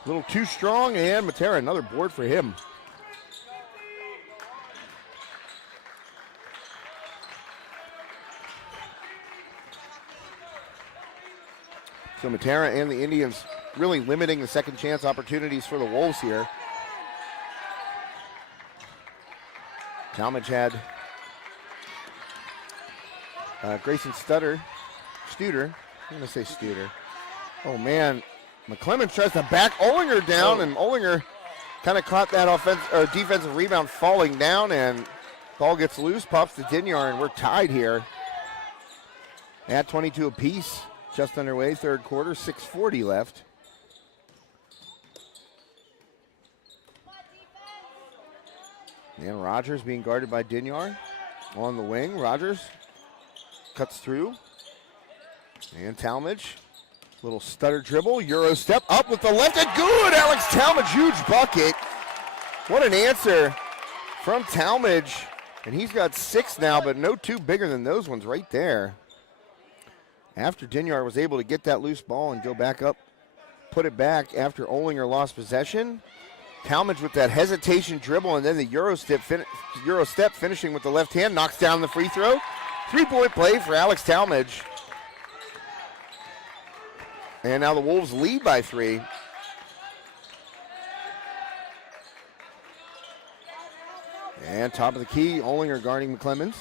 A little too strong, and Matera another board for him. So Matera and the Indians really limiting the second chance opportunities for the Wolves here. Talmadge had Grayson Studer. I'm going to say Studer. Oh, man. McClemens tries to back Olinger down, and Olinger kind of caught that defensive rebound falling down, and ball gets loose, pops to Dinyar, and we're tied here. At 22 apiece, just underway, third quarter, 6:40 left. And Rogers being guarded by Dinyar on the wing. Rogers cuts through. And Talmadge, little stutter dribble, Euro step up with the left, and good! Alex Talmadge, huge bucket. What an answer from Talmadge. And he's got 6 now, but no 2 bigger than those ones right there. After Dinyar was able to get that loose ball and go back up, put it back after Olinger lost possession. Talmadge with that hesitation dribble, and then the Euro step finishing with the left hand, knocks down the free throw. 3-point play for Alex Talmadge. And now the Wolves lead by 3. And top of the key, Olinger guarding McClemens.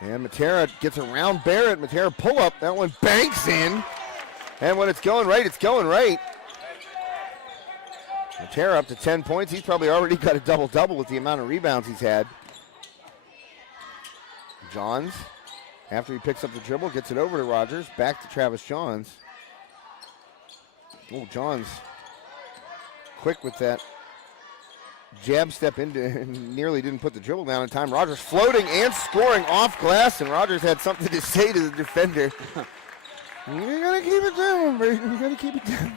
And Matera gets around Barrett. Matera pull up. That one banks in. And when it's going right, it's going right. Matera up to 10 points. He's probably already got a double-double with the amount of rebounds he's had. Johns, after he picks up the dribble, gets it over to Rogers. Back to Travis Johns. Oh, Johns quick with that jab step into and nearly didn't put the dribble down in time. Rogers floating and scoring off glass, and Rogers had something to say to the defender. You gotta keep it down, Brayden. You gotta keep it down.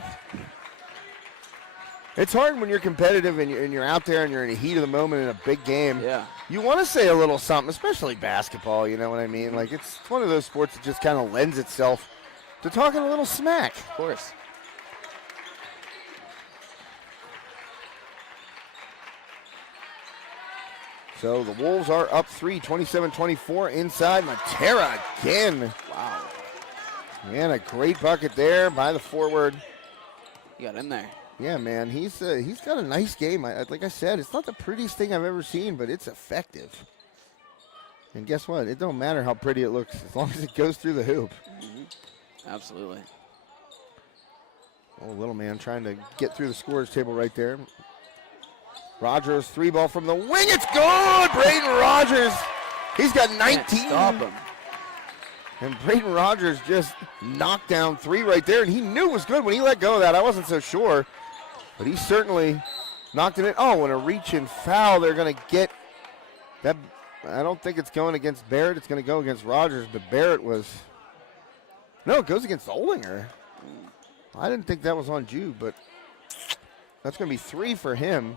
It's hard when you're competitive and you're out there and you're in the heat of the moment in a big game. Yeah. You want to say a little something, especially basketball, you know what I mean? Like, it's one of those sports that just kind of lends itself to talking a little smack. Of course. So the Wolves are up 3, 27-24 inside. Matera again. Wow. Man, a great bucket there by the forward. You got in there. Yeah, man, he's got a nice game. Like I said, it's not the prettiest thing I've ever seen, but it's effective. And guess what? It don't matter how pretty it looks as long as it goes through the hoop. Mm-hmm. Absolutely. Oh, little man trying to get through the scorer's table right there. Rogers, 3-ball from the wing. It's good! Braden Rogers. He's got 19. Can't stop him. And Braden Rogers just knocked down 3 right there, and he knew it was good when he let go of that. I wasn't so sure, but he certainly knocked it in. Oh, and a reach-in foul. They're going to get that. I don't think it's going against Barrett. It's going to go against Rogers, but Barrett was. No, it goes against Olinger. I didn't think that was on Jude, but that's going to be 3 for him.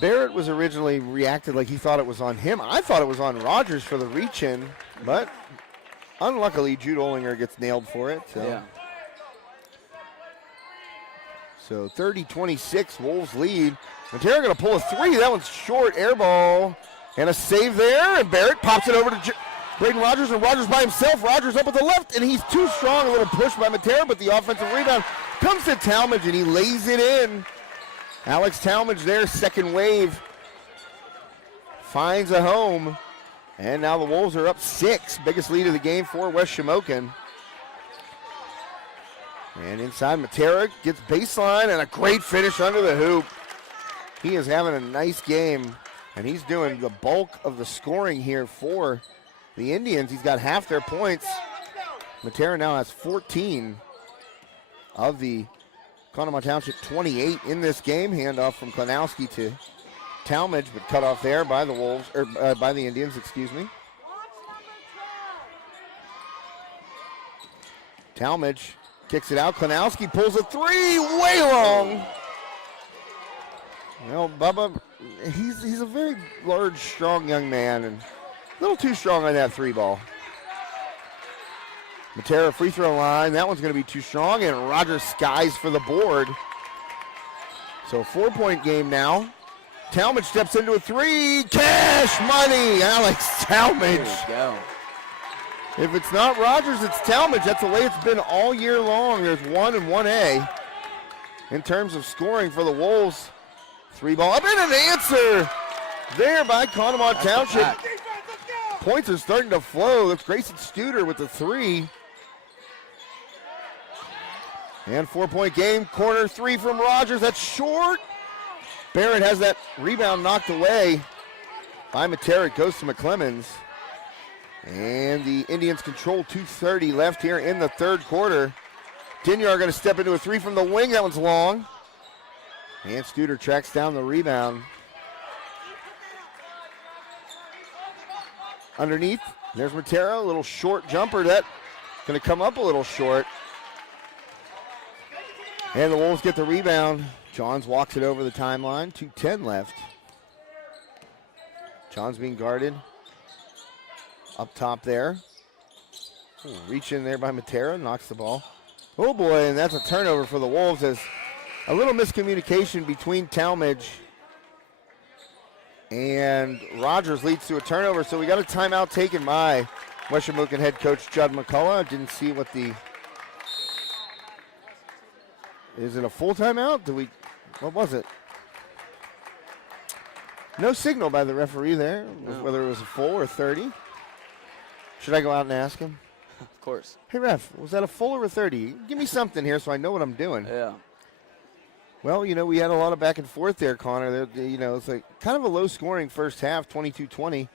Barrett was originally reacted like he thought it was on him. I thought it was on Rogers for the reach-in, but unluckily Jude Olinger gets nailed for it. So. Yeah. So 30-26, Wolves lead. Matera going to pull a 3. That one's short, air ball, and a save there. And Barrett pops it over to Braden Rogers, and Rogers by himself. Rogers up at the left, and he's too strong. A little push by Matera, but the offensive rebound comes to Talmadge, and he lays it in. Alex Talmadge there, second wave, finds a home, and now the Wolves are up 6. Biggest lead of the game for West Shamokin. And inside, Matera gets baseline and a great finish under the hoop. He is having a nice game, and he's doing the bulk of the scoring here for the Indians. He's got half their points. Matera now has 14 of the Conemaugh Township 28 in this game. Handoff from Klanowski to Talmadge, but cut off there by the Wolves, or by the Indians, excuse me. Talmadge kicks it out. Klanowski pulls a 3, way long. Well, Bubba, he's a very large, strong young man, and a little too strong on that 3-ball. Matera free throw line. That one's going to be too strong, and Rogers skies for the board. So 4-point game now. Talmadge steps into a 3. Cash money, Alex Talmadge. There you go. If it's not Rogers, it's Talmadge. That's the way it's been all year long. There's 1 and 1A in terms of scoring for the Wolves. 3-ball up, and an answer there by Conemaugh Township. Points are starting to flow. That's Grayson Studer with the 3. And 4-point game. Corner 3 from Rogers. That's short. Barrett has that rebound knocked away by Matera. It goes to McClemens. And the Indians control 2:30 left here in the third quarter. Dinyar going to step into a 3 from the wing. That one's long. And Studer tracks down the rebound. Underneath, there's Matera, a little short jumper. That going to come up a little short. And the Wolves get the rebound. Johns walks it over the timeline. 2:10 left. Johns being guarded. Up top there. Ooh, reach in there by Matera, knocks the ball. Oh boy, and that's a turnover for the Wolves. As a little miscommunication between Talmadge and Rogers leads to a turnover. So we got a timeout taken by West Shamokin head coach Judd McCullough. Didn't see what the... Is it a full timeout? What was it? No signal by the referee there, No. whether it was a full or 30. Should I go out and ask him? Of course. Hey, ref, was that a full or a 30? Give me something here so I know what I'm doing. Yeah. Well, we had a lot of back and forth there, Connor. It's like kind of a low-scoring first half, 22-20.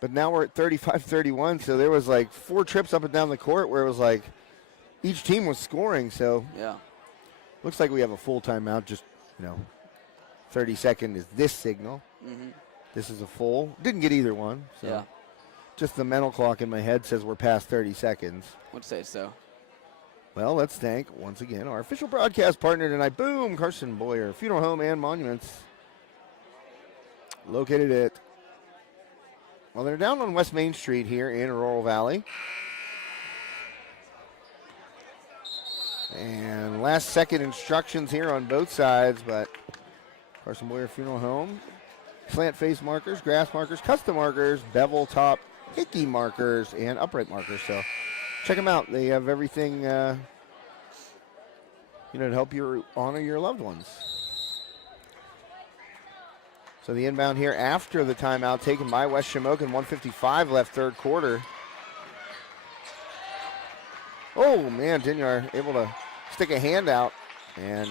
But now we're at 35-31, so there was like 4 trips up and down the court where it was like each team was scoring. So Yeah. looks like we have a full timeout. Just 30-second is this signal. Mm-hmm. This is a full. Didn't get either one. So Yeah. just the mental clock in my head says we're past 30 seconds. Would say so. Well, let's thank, once again, our official broadcast partner tonight, boom, Carson Boyer, Funeral Home and Monuments. Located at, well, they're down on West Main Street here in Rural Valley. And last second instructions here on both sides, but Carson Boyer Funeral Home, slant face markers, grass markers, custom markers, bevel top, hickey markers, and upright markers. So check them out. They have everything, to help you honor your loved ones. So the inbound here after the timeout taken by West Shamokin, 1:55 left third quarter. Oh, man, Dinyar able to stick a hand out. And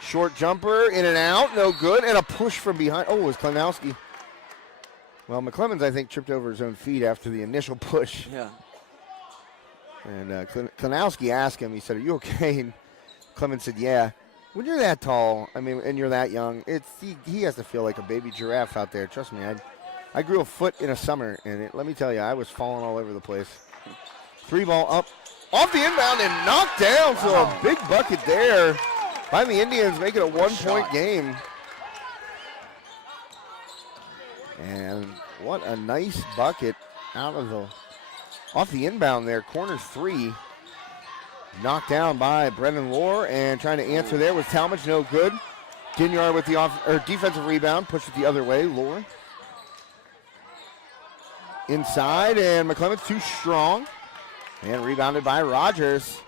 short jumper, in and out, no good. And a push from behind. Oh, it was Klenowski. Well, McClemens, I think, tripped over his own feet after the initial push. Yeah. And Klenowski asked him, he said, "Are you okay?" And Clemens said, "Yeah." When you're that tall, and you're that young, he has to feel like a baby giraffe out there. Trust me, I grew a foot in a summer, and let me tell you, I was falling all over the place. 3-ball up, off the inbound, and knocked down. So a big bucket there by the Indians, make it a one-point game. And what a nice bucket off the inbound there, corner 3. Knocked down by Brennan Lohr, and trying to answer there was Talmadge, no good. Dinyar with the defensive rebound, pushed it the other way, Lohr. Inside, and McClemens too strong. And rebounded by Rogers.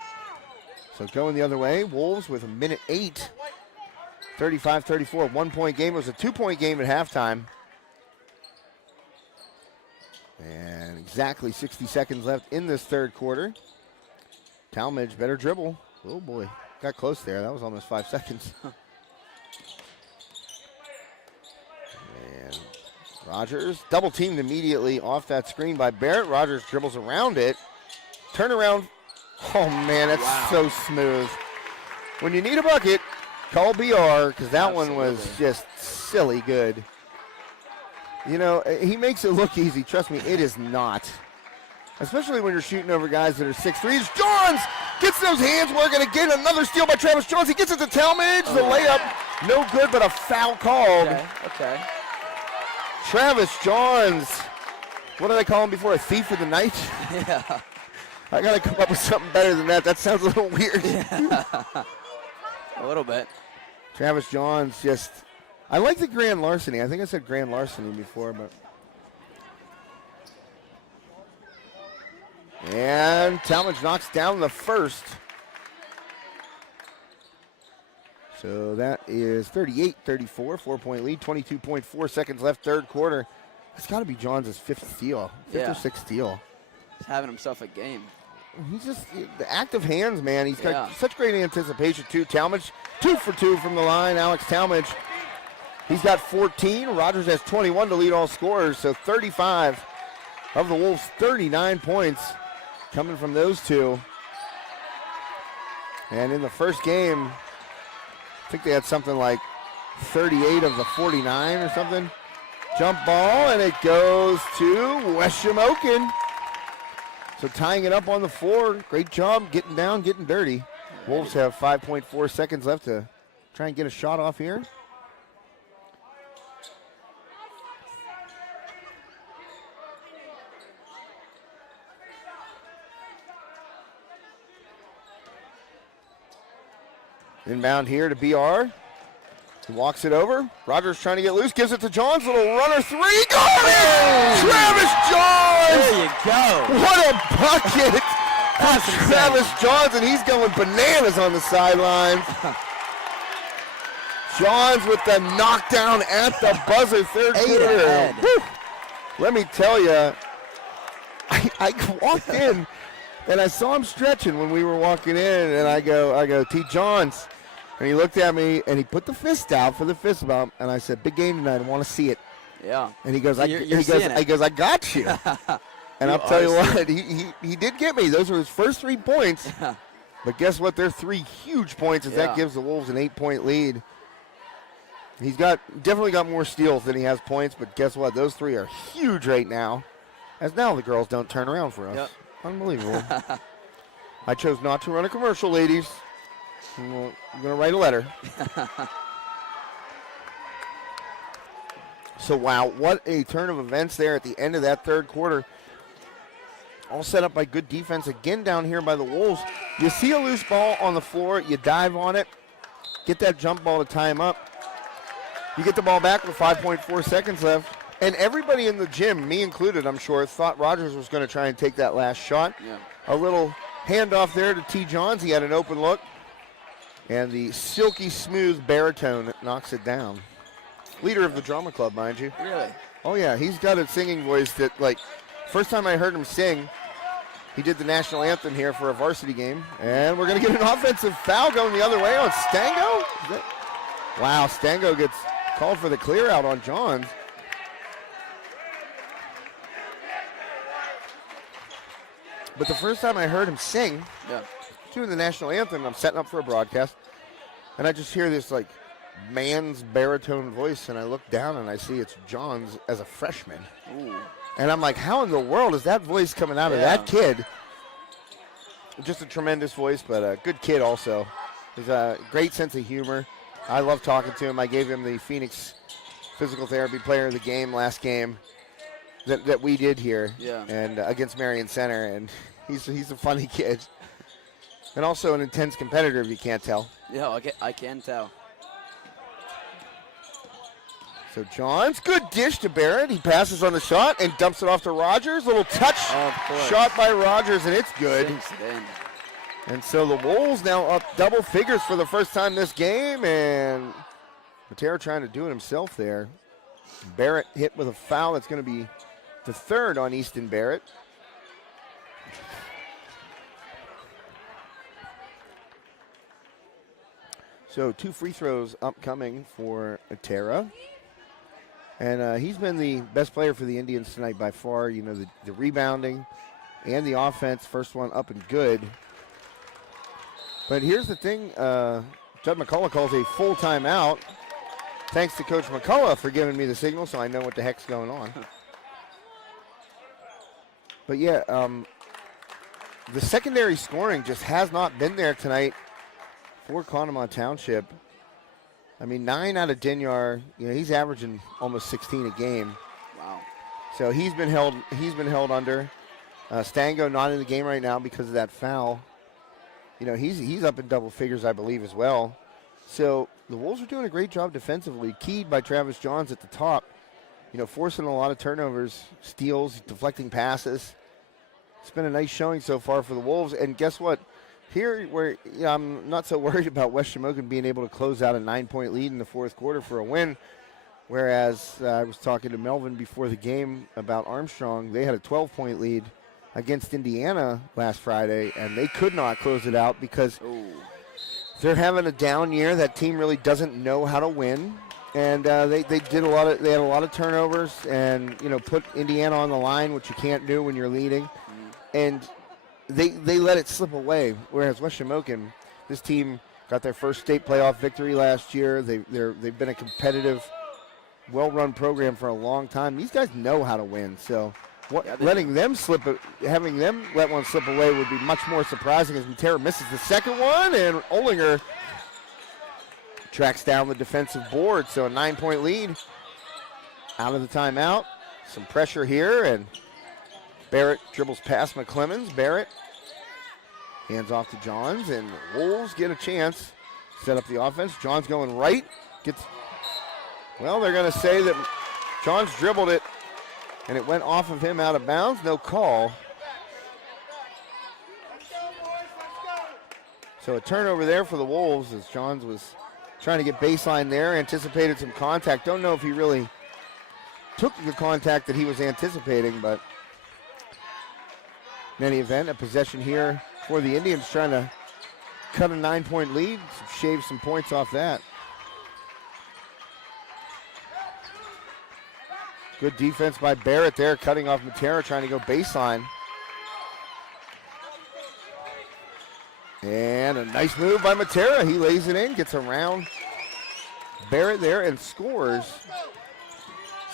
So going the other way, Wolves with a minute 8. 35-34, 1-point game. It was a 2-point game at halftime. And exactly 60 seconds left in this third quarter. Talmadge, better dribble. Oh boy, got close there. That was almost 5 seconds. And Rogers double teamed immediately off that screen by Barrett. Rogers dribbles around it. Turnaround. Oh man, that's so smooth. When you need a bucket, call BR, because that one was just silly good. He makes it look easy. Trust me, it is not. Especially when you're shooting over guys that are 6'3". Johns gets those hands working again. Another steal by Travis Johns. He gets it to Talmadge. The layup, no good, but a foul called. Okay. Travis Johns. What did I call him before? A thief of the night? Yeah. I got to come up with something better than that. That sounds a little weird. Yeah. A little bit. Travis Johns just, I like the grand larceny. I think I said grand larceny before, but. And Talmadge knocks down the first. So that is 38-34, 4-point lead, 22.4 seconds left, third quarter. It's got to be Johns' fifth steal, fifth or sixth steal. He's having himself a game. He's just, the active hands, man. He's got such great anticipation, too. Talmadge, 2 for 2 from the line. Alex Talmadge, he's got 14. Rogers has 21 to lead all scorers, so 35 of the Wolves' 39 points coming from those two. And in the first game, I think they had something like 38 of the 49 or something. Jump ball, and it goes to West Shamokin. So tying it up on the floor. Great job getting down, getting dirty. Wolves have 5.4 seconds left to try and get a shot off here. Inbound here to BR. He walks it over. Rogers trying to get loose, gives it to Johns. Little runner 3. Got it! Travis Johns! There you go. What a bucket from Travis Johns, and he's going bananas on the sideline. Johns with the knockdown at the buzzer, third 8 quarter. ahead. Whew. Let me tell you, I walked in and I saw him stretching when we were walking in, and I go, T. Johns. And he looked at me and he put the fist out for the fist bump, and I said, big game tonight, I want to see it. Yeah. And he goes, So you're seeing it. I got you. And I'll tell you what, he did get me. Those were his first 3 points. But guess what? They're 3 huge points, as that gives the Wolves an 8-point lead. He's definitely got more steals than he has points, but guess what? Those 3 are huge right now. As now the girls don't turn around for us. Yep. Unbelievable. I chose not to run a commercial, ladies. I'm going to write a letter. So, wow, what a turn of events there at the end of that third quarter. All set up by good defense again down here by the Wolves. You see a loose ball on the floor, you dive on it, get that jump ball to tie him up. You get the ball back with 5.4 seconds left. And everybody in the gym, me included, I'm sure, thought Rogers was going to try and take that last shot. Yeah. A little handoff there to T. Johns. He had an open look. And the silky smooth baritone knocks it down. Leader of the drama club, mind you. Really? Oh, yeah. He's got a singing voice that, like, first time I heard him sing, he did the national anthem here for a varsity game. And we're going to get an offensive foul going the other way on Stango. Wow, Stango gets called for the clear out on Johns. But the first time I heard him sing, doing the national anthem, I'm setting up for a broadcast, and I just hear this, like, man's baritone voice, and I look down and I see it's Johns as a freshman. Ooh. And I'm like, how in the world is that voice coming out of that kid? Just a tremendous voice, but a good kid also. He's a great sense of humor. I love talking to him. I gave him the Phoenix Physical Therapy Player of the Game last game that we did here, and against Marion Center, and he's a funny kid. And also an intense competitor, if you can't tell. Yeah, I can tell. So Johns, good dish to Barrett. He passes on the shot and dumps it off to Rogers. Little touch shot by Rogers, and it's good. Sinks it in. And so the Wolves now up double figures for the first time this game, and Matera trying to do it himself there. Barrett hit with a foul. That's going to be the third on Easton Barrett. So 2 free throws upcoming for Matera. And he's been the best player for the Indians tonight by far. You know, the rebounding and the offense. First one up and good. But here's the thing. Judd McCullough calls a full timeout. Thanks to Coach McCullough for giving me the signal so I know what the heck's going on. But, yeah, the secondary scoring just has not been there tonight for Conemaugh Township. I mean, 9 out of Dinyar, you know, he's averaging almost 16 a game. Wow. So he's been held under. Stango not in the game right now because of that foul. You know, he's up in double figures, I believe, as well. So the Wolves are doing a great job defensively, keyed by Travis Johns at the top. You know, forcing a lot of turnovers, steals, deflecting passes. It's been a nice showing so far for the Wolves. And guess what? Here, where I'm not so worried about West Shamokin being able to close out a 9-point lead in the fourth quarter for a win, whereas I was talking to Melvin before the game about Armstrong. They had a 12-point lead against Indiana last Friday, and they could not close it out because they're having a down year. That team really doesn't know how to win, and they had a lot of turnovers, and you know, put Indiana on the line, which you can't do when you're leading, and They let it slip away, whereas West Shamokin, this team got their first state playoff victory last year. They've been a competitive, well-run program for a long time. These guys know how to win, so having them let one slip away would be much more surprising as Matera misses the second one, and Olinger tracks down the defensive board. So a 9-point lead out of the timeout. Some pressure here, and Barrett dribbles past McClemens. Barrett hands off to Johns, and the Wolves get a chance. Set up the offense. Johns going right. They're going to say that Johns dribbled it, and it went off of him out of bounds. No call. So a turnover there for the Wolves as Johns was trying to get baseline there, anticipated some contact. Don't know if he really took the contact that he was anticipating, but in any event, a possession here for the Indians, trying to cut a 9-point lead, shave some points off that. Good defense by Barrett there, cutting off Matera, trying to go baseline. And a nice move by Matera. He lays it in, gets around Barrett there and scores.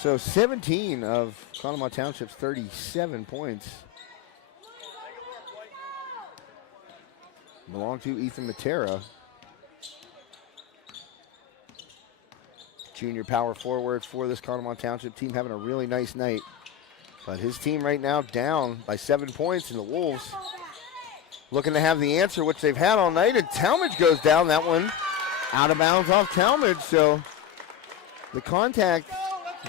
So 17 of Conemaugh Township's 37 points belong to Ethan Matera. Junior power forward for this Conemaugh Township team, having a really nice night. But his team right now down by 7 points, and the Wolves looking to have the answer, which they've had all night, and Talmadge goes down. That one out of bounds off Talmadge. So the contact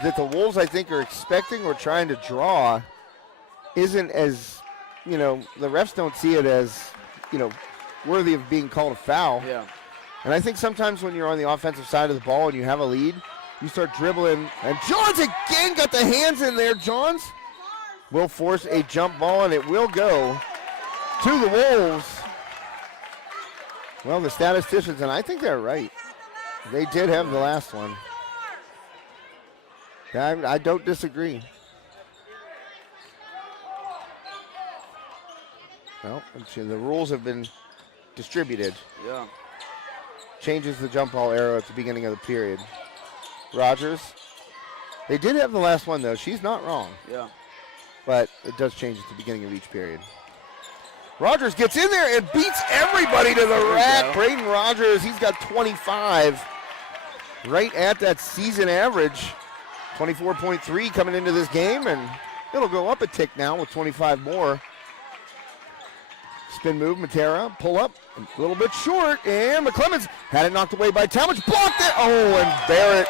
that the Wolves, I think, are expecting or trying to draw isn't as, the refs don't see it as, worthy of being called a foul. Yeah. And I think sometimes when you're on the offensive side of the ball and you have a lead, you start dribbling. And Johns again got the hands in there. Johns will force a jump ball, and it will go to the Wolves. Well, the statisticians, and I think they're right, they did have the last one. I don't disagree. Well, the rules have been distributed. Yeah. Changes the jump ball arrow at the beginning of the period. Rogers, they did have the last one, though. She's not wrong. Yeah. But it does change at the beginning of each period. Rogers gets in there and beats everybody to the rack. Braden Rogers, he's got 25. Right at that season average. 24.3 coming into this game, and it'll go up a tick now with 25 more. Spin move, Matera, pull up, a little bit short, and McClemens had it knocked away by Talmadge, blocked it. Oh, and Barrett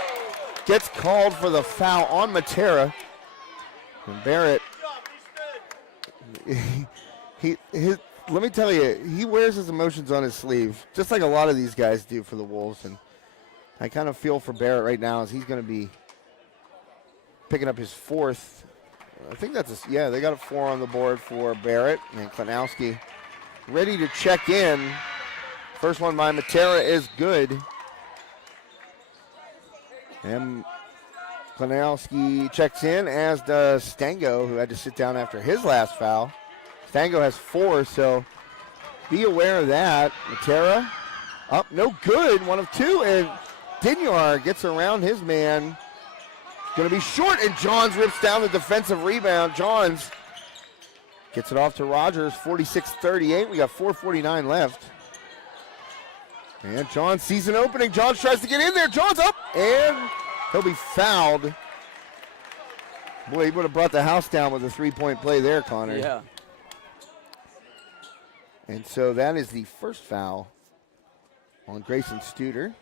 gets called for the foul on Matera. And Barrett, let me tell you, he wears his emotions on his sleeve, just like a lot of these guys do for the Wolves. And I kind of feel for Barrett right now as he's going to be picking up his fourth. I think that's they got a 4 on the board for Barrett. And Klanowski ready to check in. First one by Matera is good. And Klanowski checks in, as does Stango, who had to sit down after his last foul. Stango has 4, so be aware of that. Matera up, no good, 1 of 2, and Dinyar gets around his man. Going to be short, and Johns rips down the defensive rebound. Johns gets it off to Rogers, 46-38. We got 4:49 left. And Johns sees an opening. Johns tries to get in there. Johns up, and he'll be fouled. Boy, he would have brought the house down with a 3-point play there, Connor. Yeah. And so that is the first foul on Grayson Studer.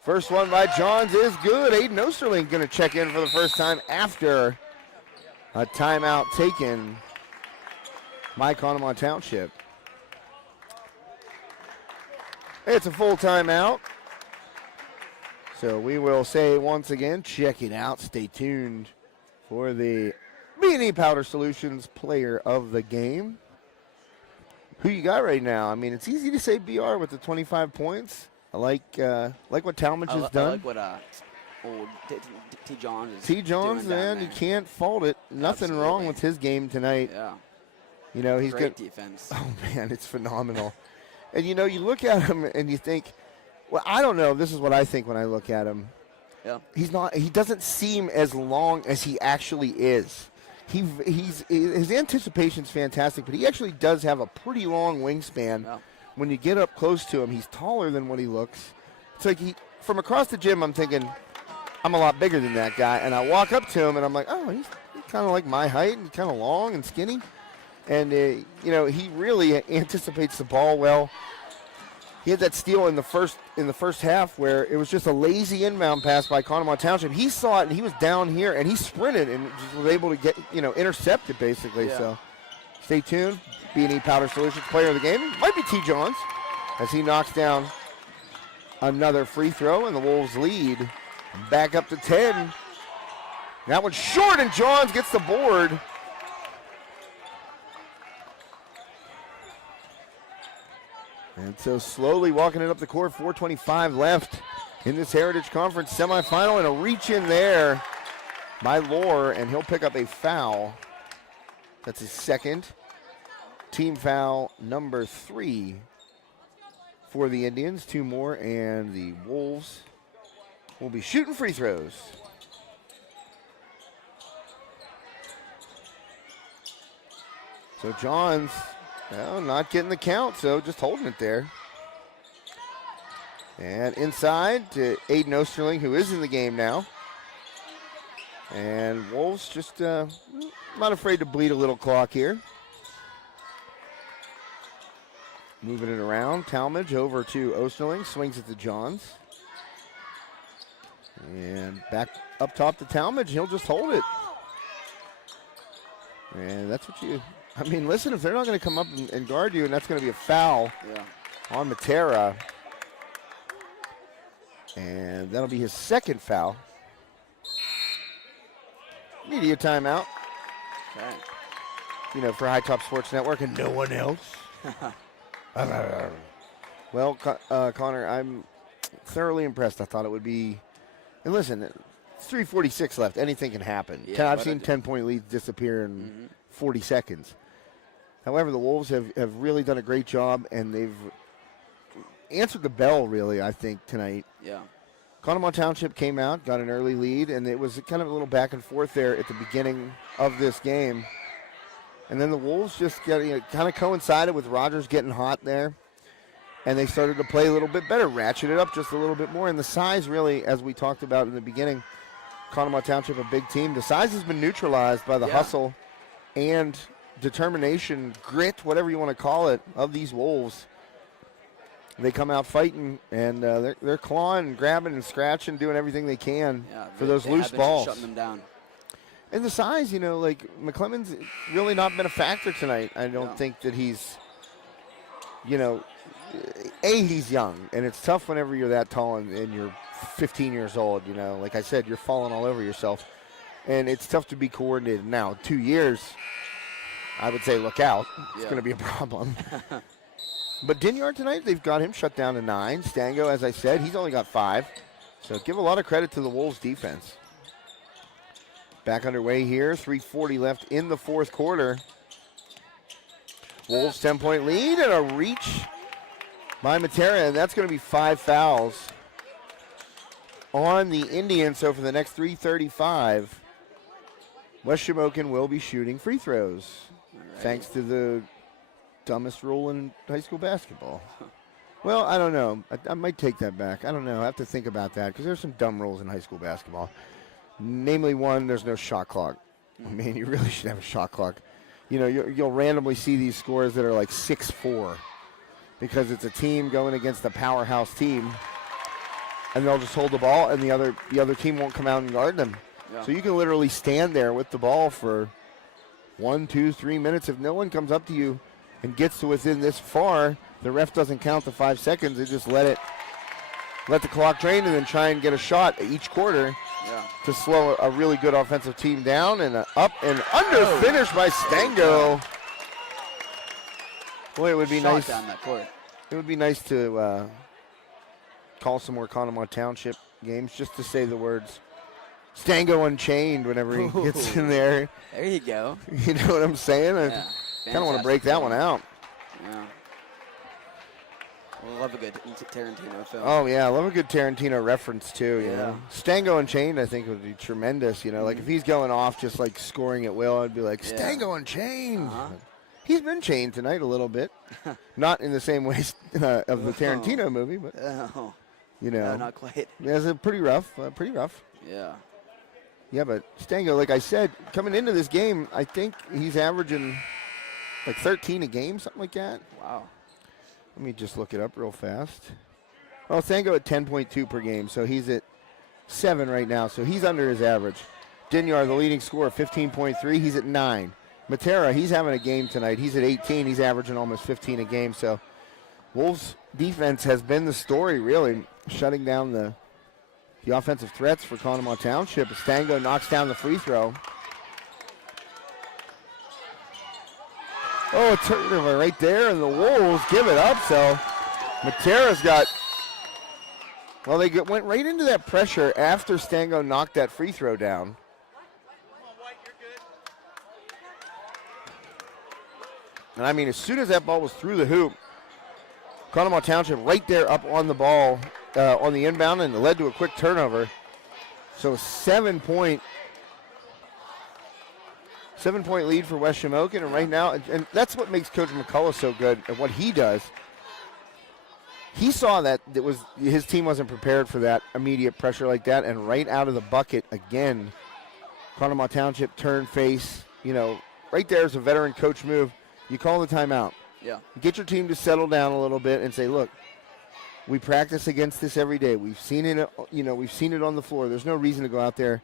First one by Johns is good. Aiden Osterling going to check in for the first time after a timeout taken by Conemaugh Township. It's a full timeout. So we will say once again, check it out. Stay tuned for the B&E Powder Solutions player of the game. Who you got right now? I mean, it's easy to say BR with the 25 points. I like what Talmadge has done. I like what old T. Johns is T. Johns, man, you can't fault it. Nothing Absolutely. wrong with his game tonight. Yeah. He's Great got defense. Oh man, it's phenomenal. And you look at him and you think, well, I don't know. This is what I think when I look at him. Yeah. He doesn't seem as long as he actually is. His anticipation's fantastic, but he actually does have a pretty long wingspan. Yeah. When you get up close to him, he's taller than what he looks. It's like from across the gym, I'm thinking, I'm a lot bigger than that guy. And I walk up to him, and I'm like, oh, he's kind of like my height, and kind of long and skinny. And, he really anticipates the ball well. He had that steal in the first half where it was just a lazy inbound pass by Conemaugh Township. He saw it, and he was down here, and he sprinted and just was able to get, intercept it basically. Yeah. So Stay tuned. B&E Powder Solutions player of the game might be T. Johns as he knocks down another free throw, and the Wolves lead back up to 10. That one's short, and Johns gets the board. And so slowly walking it up the court, 4:25 left in this Heritage Conference semifinal, and a reach in there by Lohr, and he'll pick up a foul. That's his second. Team foul number 3 for the Indians. 2 more, and the Wolves will be shooting free throws. So Johns, well, not getting the count, so just holding it there. And inside to Aiden Osterling, who is in the game now. And Wolves just not afraid to bleed a little clock here. Moving it around. Talmadge over to Osterling. Swings it to Johns. And back up top to Talmadge. He'll just hold it. And that's what you... I mean, listen, if they're not going to come up and guard you, and that's going to be a foul on Matera. And that'll be his second foul. Media timeout. Okay. You know, for High Top Sports Network and no one else. Well, Connor, I'm thoroughly impressed. I thought it would be. And listen, it's 3:46 left. Anything can happen. Yeah, I've seen 10-point leads disappear in 40 seconds. However, the Wolves have really done a great job, and they've answered the bell, really, I think, tonight. Yeah. Conemaugh Township came out, got an early lead, and it was kind of a little back and forth there at the beginning of this game. And then the Wolves just kind of coincided with Rogers getting hot there, and they started to play a little bit better, ratchet it up just a little bit more. And the size, really, as we talked about in the beginning, Conemaugh Township, a big team. The size has been neutralized by the hustle and determination, grit, whatever you want to call it, of these Wolves. They come out fighting, and they're clawing and grabbing and scratching, doing everything they can for those loose balls. Shutting them down. And the size, you know, like McClemmon's really not been a factor tonight. I don't think that he's, you know, he's young, and it's tough whenever you're that tall and you're 15 years old, you know. Like I said, you're falling all over yourself, and it's tough to be coordinated. Now, 2 years, I would say look out. It's going to be a problem. But Dinyard tonight, they've got him shut down to 9. Stango, as I said, he's only got 5. So give a lot of credit to the Wolves defense. Back underway here, 3:40 left in the fourth quarter. Wolves 10-point lead and a reach by Matera, and that's going to be 5 fouls on the Indians. So for the next 3:35, West Shamokin will be shooting free throws, thanks to the dumbest rule in high school basketball. Well, I don't know. I might take that back. I don't know. I have to think about that because there's some dumb rules in high school basketball. Namely, one, there's no shot clock. I mean, you really should have a shot clock. You know, you'll randomly see these scores that are like 6-4 because it's a team going against a powerhouse team, and they'll just hold the ball, and the other team won't come out and guard them. Yeah. So you can literally stand there with the ball for 1, 2, 3 minutes. If no one comes up to you and gets to within this far, the ref doesn't count the 5 seconds. They just let the clock drain and then try and get a shot each quarter. To slow a really good offensive team down, and up and under finish by Stango. Boy, it would be nice. Down that court. It would be nice to call some more Conemaugh Township games just to say the words Stango Unchained whenever he gets in there. There you go. You know what I'm saying? I kind of want to break that one out. Yeah. I love a good Tarantino film. Oh, yeah, I love a good Tarantino reference, too, you know. Stango Unchained, I think, would be tremendous, you know. Like, if he's going off just, like, scoring at will, I'd be like, Stango Unchained. He's been chained tonight a little bit. Not in the same way of the Tarantino movie, but, you know. No, not quite. Yeah, it's pretty rough, Yeah. Yeah, but Stango, like I said, coming into this game, I think he's averaging, like, 13 a game, something like that. Wow. Let me just look it up real fast. Well, Stango at 10.2 per game, so he's at 7 right now, so he's under his average. Dinyard, the leading scorer, 15.3. He's at 9. Matera, he's having a game tonight. He's at 18. He's averaging almost 15 a game. So Wolves defense has been the story, really, shutting down the offensive threats for Conemaugh Township. Stango knocks down the free throw. Oh, a turnover right there, and the Wolves give it up. So Matera's got, well, they went right into that pressure after Stango knocked that free throw down. And I mean, as soon as that ball was through the hoop, Conemaugh Township right there up on the ball on the inbound, and it led to a quick turnover. So 7-point lead for West Shamokin, and right now, and that's what makes Coach McCullough so good at what he does. He saw that his team wasn't prepared for that immediate pressure like that, and right out of the bucket again, Conemaugh Township turn face. Right there is a veteran coach move. You call the timeout. Yeah. Get your team to settle down a little bit and say, look, we practice against this every day. We've seen it, we've seen it on the floor. There's no reason to go out there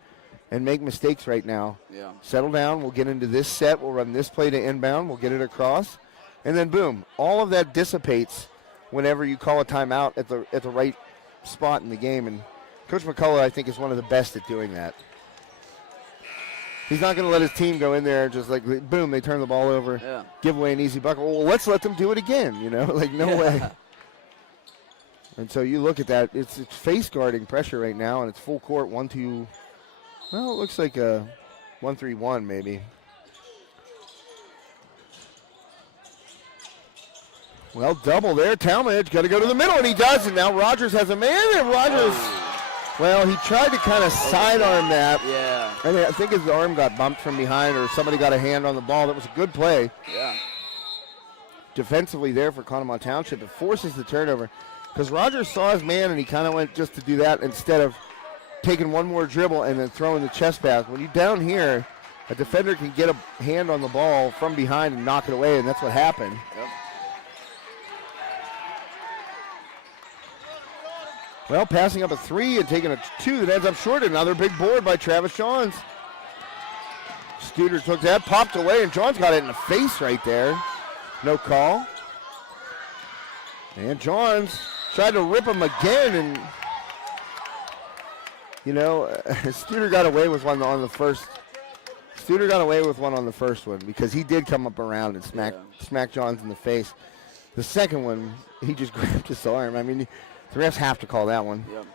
and make mistakes right now. Yeah. Settle down. We'll get into this set. We'll run this play to inbound. We'll get it across. And then, boom, all of that dissipates whenever you call a timeout at the right spot in the game. And Coach McCullough, I think, is one of the best at doing that. He's not going to let his team go in there just like, boom, they turn the ball over, give away an easy bucket. Well, let's let them do it again, no way. And so you look at that, it's face guarding pressure right now, and it's full court, 1-2. Well, it looks like a 1-3-1 maybe. Well, double there. Talmadge got to go to the middle, and he does. And now Rogers has a man, and Rogers, well, he tried to kind of sidearm that. Yeah. And I think his arm got bumped from behind, or somebody got a hand on the ball. That was a good play. Yeah. Defensively there for Conemaugh Township. It forces the turnover because Rogers saw his man, and he kind of went just to do that instead of taking one more dribble and then throwing the chest pass. When you're down here, a defender can get a hand on the ball from behind and knock it away, and that's what happened. Yep. Well, passing up a 3 and taking a 2 that ends up short. Another big board by Travis Johns. Studer took that, popped away, and Johns got it in the face right there. No call. And Johns tried to rip him again, and Studer got away with one on the first. Studer got away with one on the first one because he did come up around and smack Johns in the face. The second one, he just grabbed his arm. I mean, the refs have to call that one. Yep.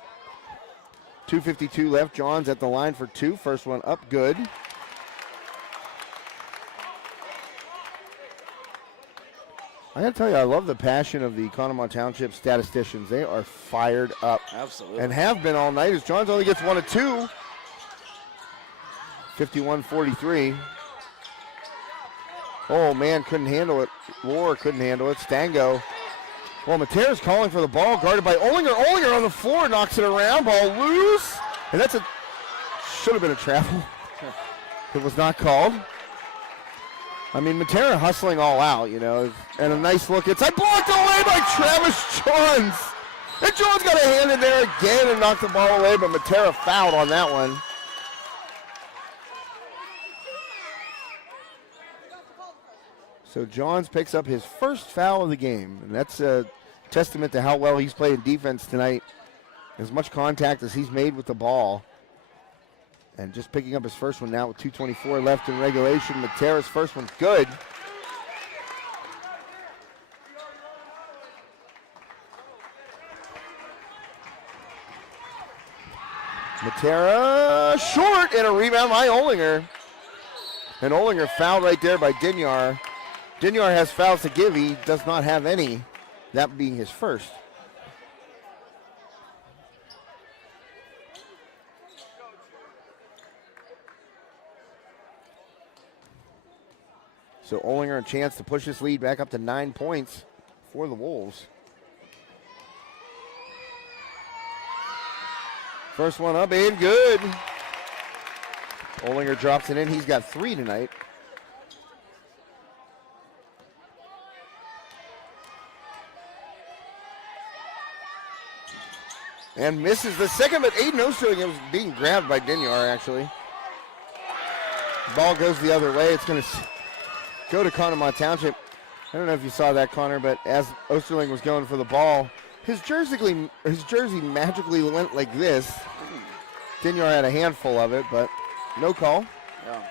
2:52 left. Johns at the line for 2. First one up good. I got to tell you, I love the passion of the Conemaugh Township statisticians. They are fired up. Absolutely. And have been all night as Johns only gets 1 of 2. 51-43. Oh, man, couldn't handle it. Lohr couldn't handle it. Stango. Well, Matera's calling for the ball, guarded by Olinger. Olinger on the floor, knocks it around, ball loose. And that's should have been a travel. It was not called. I mean, Matera hustling all out, and a nice look inside. Blocked away by Travis Johns. And Johns got a hand in there again and knocked the ball away, but Matera fouled on that one. So Johns picks up his first foul of the game, and that's a testament to how well he's playing defense tonight. As much contact as he's made with the ball. And just picking up his first one now with 2:24 left in regulation. Matera's first one's good. Matera short, and a rebound by Olinger. And Olinger fouled right there by Dinyar. Dinyar has fouls to give. He does not have any, that being his first. So Olinger a chance to push his lead back up to 9 points for the Wolves. First one up and good. Olinger drops it in. He's got 3 tonight. And misses the second, but Aiden Osterling was being grabbed by Dinyar, actually. Ball goes the other way. It's going to go to Conemaugh Township. I don't know if you saw that, Connor, but as Osterling was going for the ball, his jersey magically went like this. Dinyar had a handful of it, but no call. Yeah.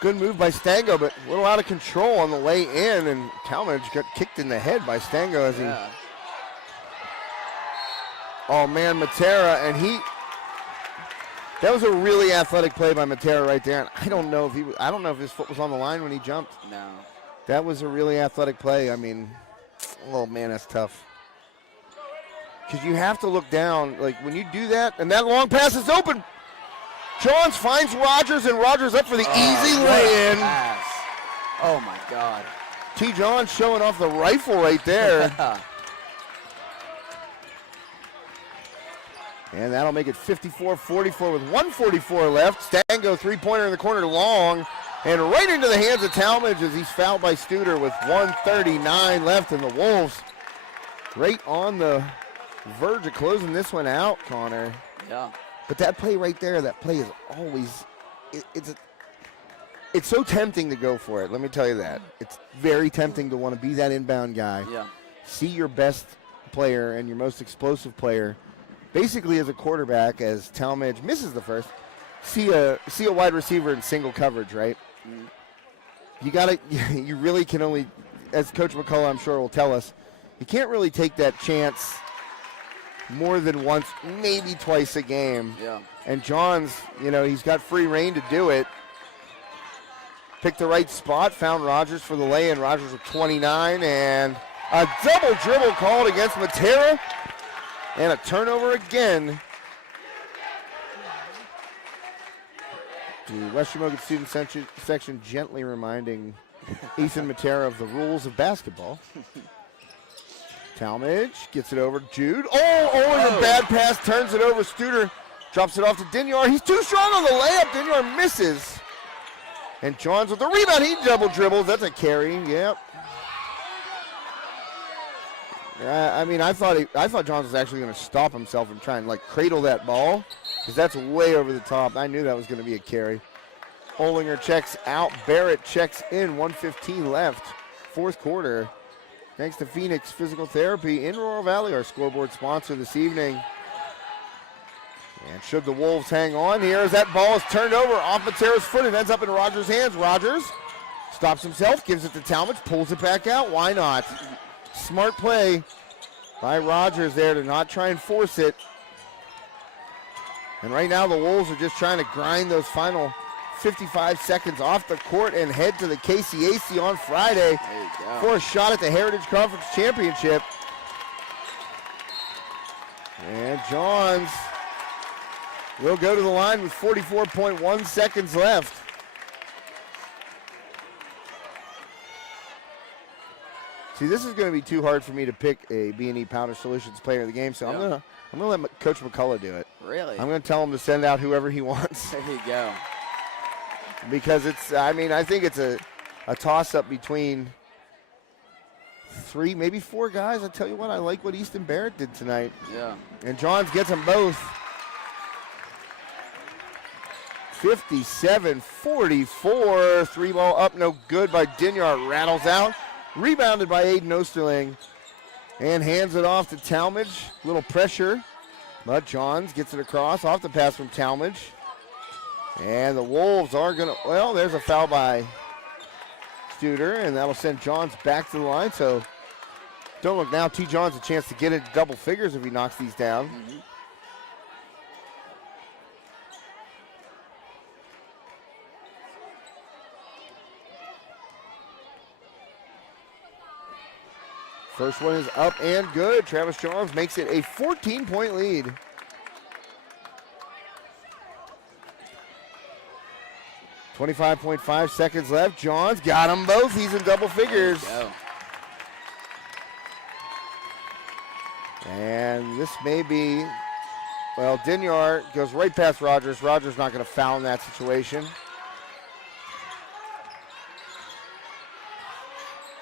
Good move by Stango, but a little out of control on the way in, and Talmadge got kicked in the head by Stango as he. Oh man, Matera, and that was a really athletic play by Matera right there. And I don't know if his foot was on the line when he jumped. No. That was a really athletic play. I mean, oh man, that's tough. Because you have to look down, like when you do that, and that long pass is open. Johns finds Rogers, and Rogers up for the easy lay-in. Oh my God. T. Johns showing off the rifle right there. And that'll make it 54-44 with 1:44 left. Stango three-pointer in the corner long, and right into the hands of Talmadge as he's fouled by Studer with 1:39 left, and the Wolves right on the verge of closing this one out, Connor. Yeah. But that play right there, that play is always, it's so tempting to go for it. Let me tell you that. It's very tempting to want to be that inbound guy. Yeah. See your best player and your most explosive player, basically as a quarterback, as Talmadge misses the first, see a wide receiver in single coverage, right? You really can only, as Coach McCullough I'm sure will tell us, you can't really take that chance more than once, maybe twice a game. Yeah. And Johns, he's got free reign to do it. Picked the right spot, found Rogers for the lay-in. Rogers with 29, and a double dribble called against Matera, and a turnover again. The West Shamokin student section gently reminding Ethan Matera of the rules of basketball. Talmadge gets it over. Jude. And a bad pass. Turns it over. Studer drops it off to Dinyar. He's too strong on the layup. Dinyar misses. And Johns with the rebound. He double dribbles. That's a carry. Yep. I thought Johns was actually going to stop himself and try and cradle that ball, because that's way over the top. I knew that was going to be a carry. Olinger checks out. Barrett checks in. 1:15 left. Fourth quarter. Thanks to Phoenix Physical Therapy in Royal Valley, our scoreboard sponsor this evening. And should the Wolves hang on here as that ball is turned over off Matera's foot, it ends up in Rogers' hands. Rogers stops himself, gives it to Talmadge, pulls it back out. Why not? Smart play by Rogers there to not try and force it. And right now the Wolves are just trying to grind those final 55 seconds off the court and head to the KCAC on Friday for a shot at the Heritage Conference Championship. And Johns will go to the line with 44.1 seconds left. See, this is going to be too hard for me to pick a B&E Powder Solutions player of the game, so I'm going to let Coach McCullough do it. Really? I'm going to tell him to send out whoever he wants. There you go. Because I think it's a toss-up between 3, maybe 4 guys. I tell you what, I like what Easton Barrett did tonight. Yeah. And Johns gets them both. 57-44. 3 ball up, no good by Dinyar. Rattles out. Rebounded by Aiden Osterling. And hands it off to Talmadge. Little pressure. But Johns gets it across off the pass from Talmadge. And the Wolves are going to, there's a foul by Studer, and that'll send Johns back to the line. So don't look now. T. Johns a chance to get into double figures if he knocks these down. Mm-hmm. First one is up and good. Travis Johns makes it a 14-point lead. .5 seconds left. Johns got them both. He's in double figures. And this may be, Dinyar goes right past Rogers. Rogers not going to foul in that situation.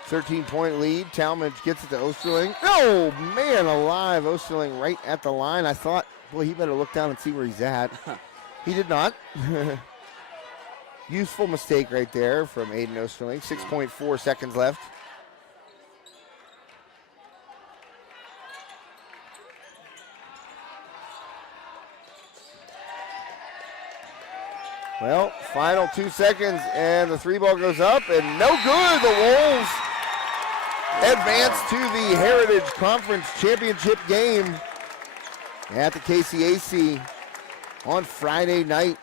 13-point lead. Talmadge gets it to Osterling. Oh, man alive. Osterling right at the line. I thought boy, he better look down and see where he's at. He did not. Useful mistake right there from Aiden Osterling. 6.4 seconds left. Well, final 2 seconds, and the 3 ball goes up, and no good. The Wolves advance to the Heritage Conference Championship game at the KCAC on Friday night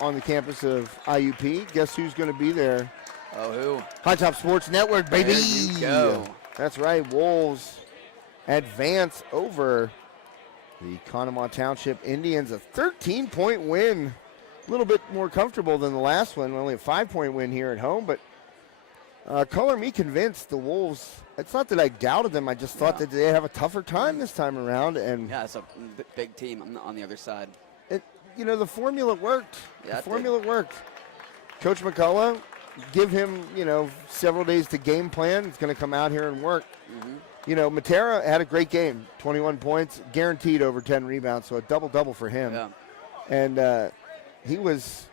on the campus of IUP. Guess who's going to be there? Oh, who? High Top Sports Network, baby. There you go. That's right. Wolves advance over the Conemaugh Township Indians. A 13-point win. A little bit more comfortable than the last one. Only a 5-point win here at home, but color me convinced the Wolves. It's not that I doubted them. I just thought that they'd have a tougher time this time around. And Yeah, it's a big team on the other side. the formula worked. Yeah, The formula worked. Coach McCullough, give him, several days to game plan. He's going to come out here and work. Matera had a great game. 21 points, guaranteed over 10 rebounds, so a double-double for him. Yeah. And he was,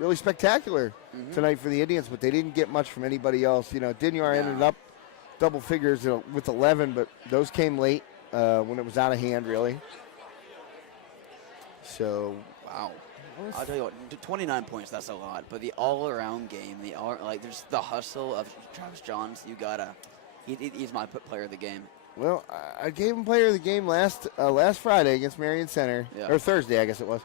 really spectacular tonight for the Indians, but they didn't get much from anybody else. Dinyar ended up double figures with 11, but those came late when it was out of hand, really. So, Wow. I'll tell you what, 29 points, that's a lot. But the all-around game, there's the hustle of Travis Johns. He's my player of the game. well, I gave him player of the game last Friday against Marion Center, or Thursday, I guess it was.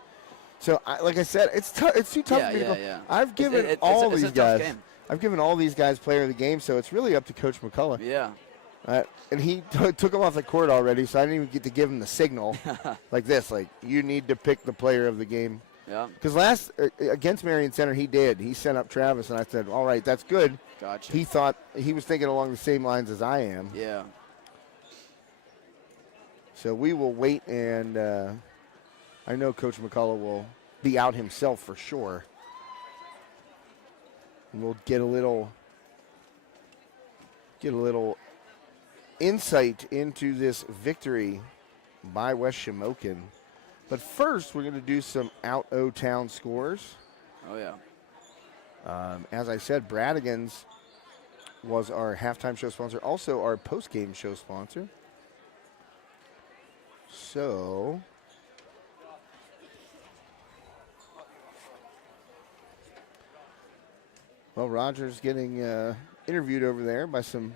So, like I said, it's too tough for me to go. Yeah. I've given It's these a tough guys. game. I've given all these guys player of the game, so it's really up to Coach McCullough. Yeah. And he took him off the court already, so I didn't even get to give him the signal like this, like you need to pick the player of the game. Yeah. Because last against Marion Center, he did. He sent up Travis, and I said, "All right, that's good." Gotcha. He thought he was thinking along the same lines as I am. Yeah. So we will wait, and I know Coach McCullough will be out himself for sure. And we'll get a little insight into this victory by West Shamokin. But first, we're going to do some out-o-town scores. Oh, yeah. As I said, Bradigan's was our halftime show sponsor, also our post-game show sponsor. So, well, Roger's getting interviewed over there by some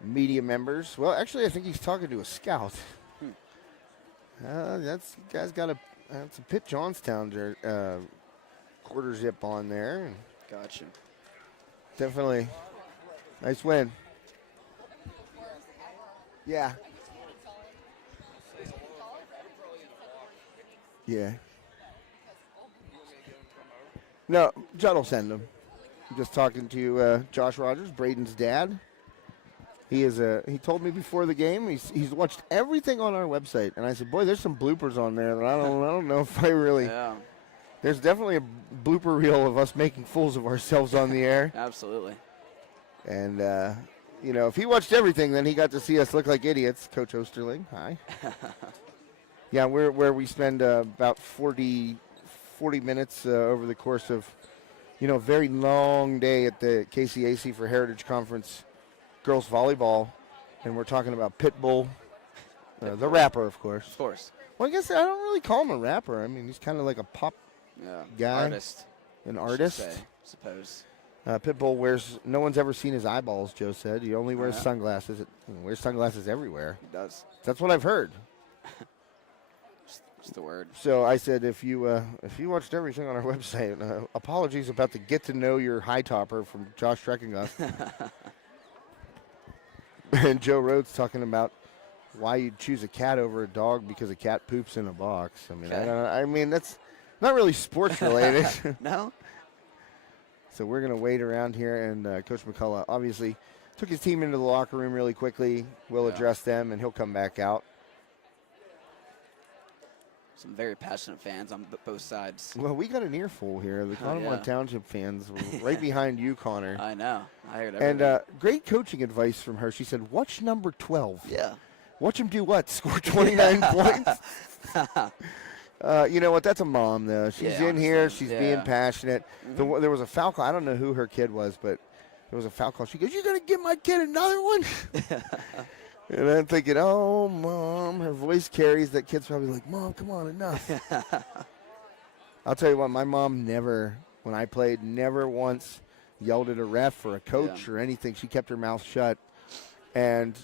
media members. Well, actually, I think he's talking to a scout. Guy's got that's a Pitt Johnstown quarter zip on there. Gotcha. Definitely nice win. Yeah. Yeah. No, Judd will send him. I'm just talking to Josh Rogers, Braden's dad. He told me before the game he's watched everything on our website, and I said, boy, there's some bloopers on there that I don't know if I really. Yeah. There's definitely a blooper reel of us making fools of ourselves on the air. Absolutely. And if he watched everything, then he got to see us look like idiots. Coach Osterling, hi. Yeah, we're where we spend about 40 minutes over the course of, a very long day at the KCAC for Heritage Conference girls volleyball, and we're talking about Pitbull, the rapper, of course. Of course. Well, I guess I don't really call him a rapper. I mean, he's kind of like a pop guy. Artist. An artist. I suppose. Pitbull no one's ever seen his eyeballs, Joe said. He only wears sunglasses. He wears sunglasses everywhere. He does. That's what I've heard. Just the word. So I said, if you watched everything on our website, apologies about the get to know your high topper from Josh Treckingus. And Joe Rhodes talking about why you'd choose a cat over a dog because a cat poops in a box. I mean, Okay. That's not really sports related. No? So we're going to wait around here, and Coach McCullough obviously took his team into the locker room really quickly. We'll address them, and he'll come back out. Some very passionate fans on both sides. Well, we got an earful here. The Conemaugh Township fans were right behind you, Connor. I know. I heard And everything. great coaching advice from her. She said, watch number 12. Yeah. Watch him do what? Score 29 points? You know what? That's a mom, though. She's in here. She's being passionate. There was a foul call. I don't know who her kid was, but there was a foul call. She goes, "You're going to give my kid another one?" And I'm thinking, oh, Mom. Her voice carries. That kid's probably like, "Mom, come on, enough." I'll tell you what. My mom never, when I played, never once yelled at a ref or a coach or anything. She kept her mouth shut. And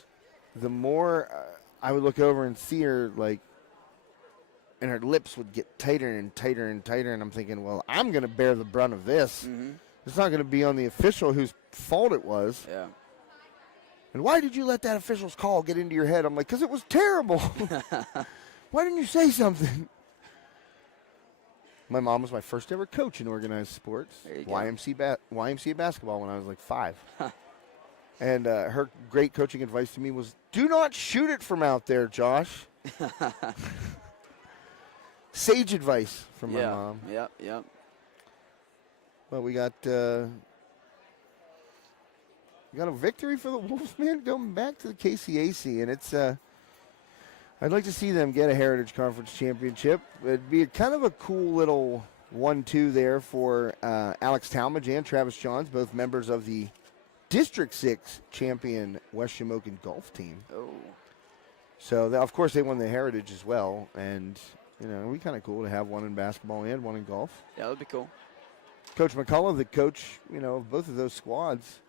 the more I would look over and see her, like, and her lips would get tighter and tighter and tighter, and I'm thinking, well, I'm going to bear the brunt of this. It's not going to be on the official whose fault it was. Yeah. And why did you let that official's call get into your head? I'm like, because it was terrible. Why didn't you say something? My mom was my first ever coach in organized sports, YMCA basketball when I was like 5. And her great coaching advice to me was, do not shoot it from out there, Josh. Sage advice from my mom. Yep. Well, we got a victory for the Wolves, man, going back to the KCAC, and it's I'd like to see them get a Heritage Conference championship. It'd be kind of a cool little 1-2 there for Alex Talmadge and Travis Johns, both members of the District 6 champion West Shamokin golf team. Oh. So, of course, they won the Heritage as well, and you know, it'd be kind of cool to have one in basketball and one in golf. Yeah, that would be cool. Coach McCullough, the coach, you know, of both of those squads.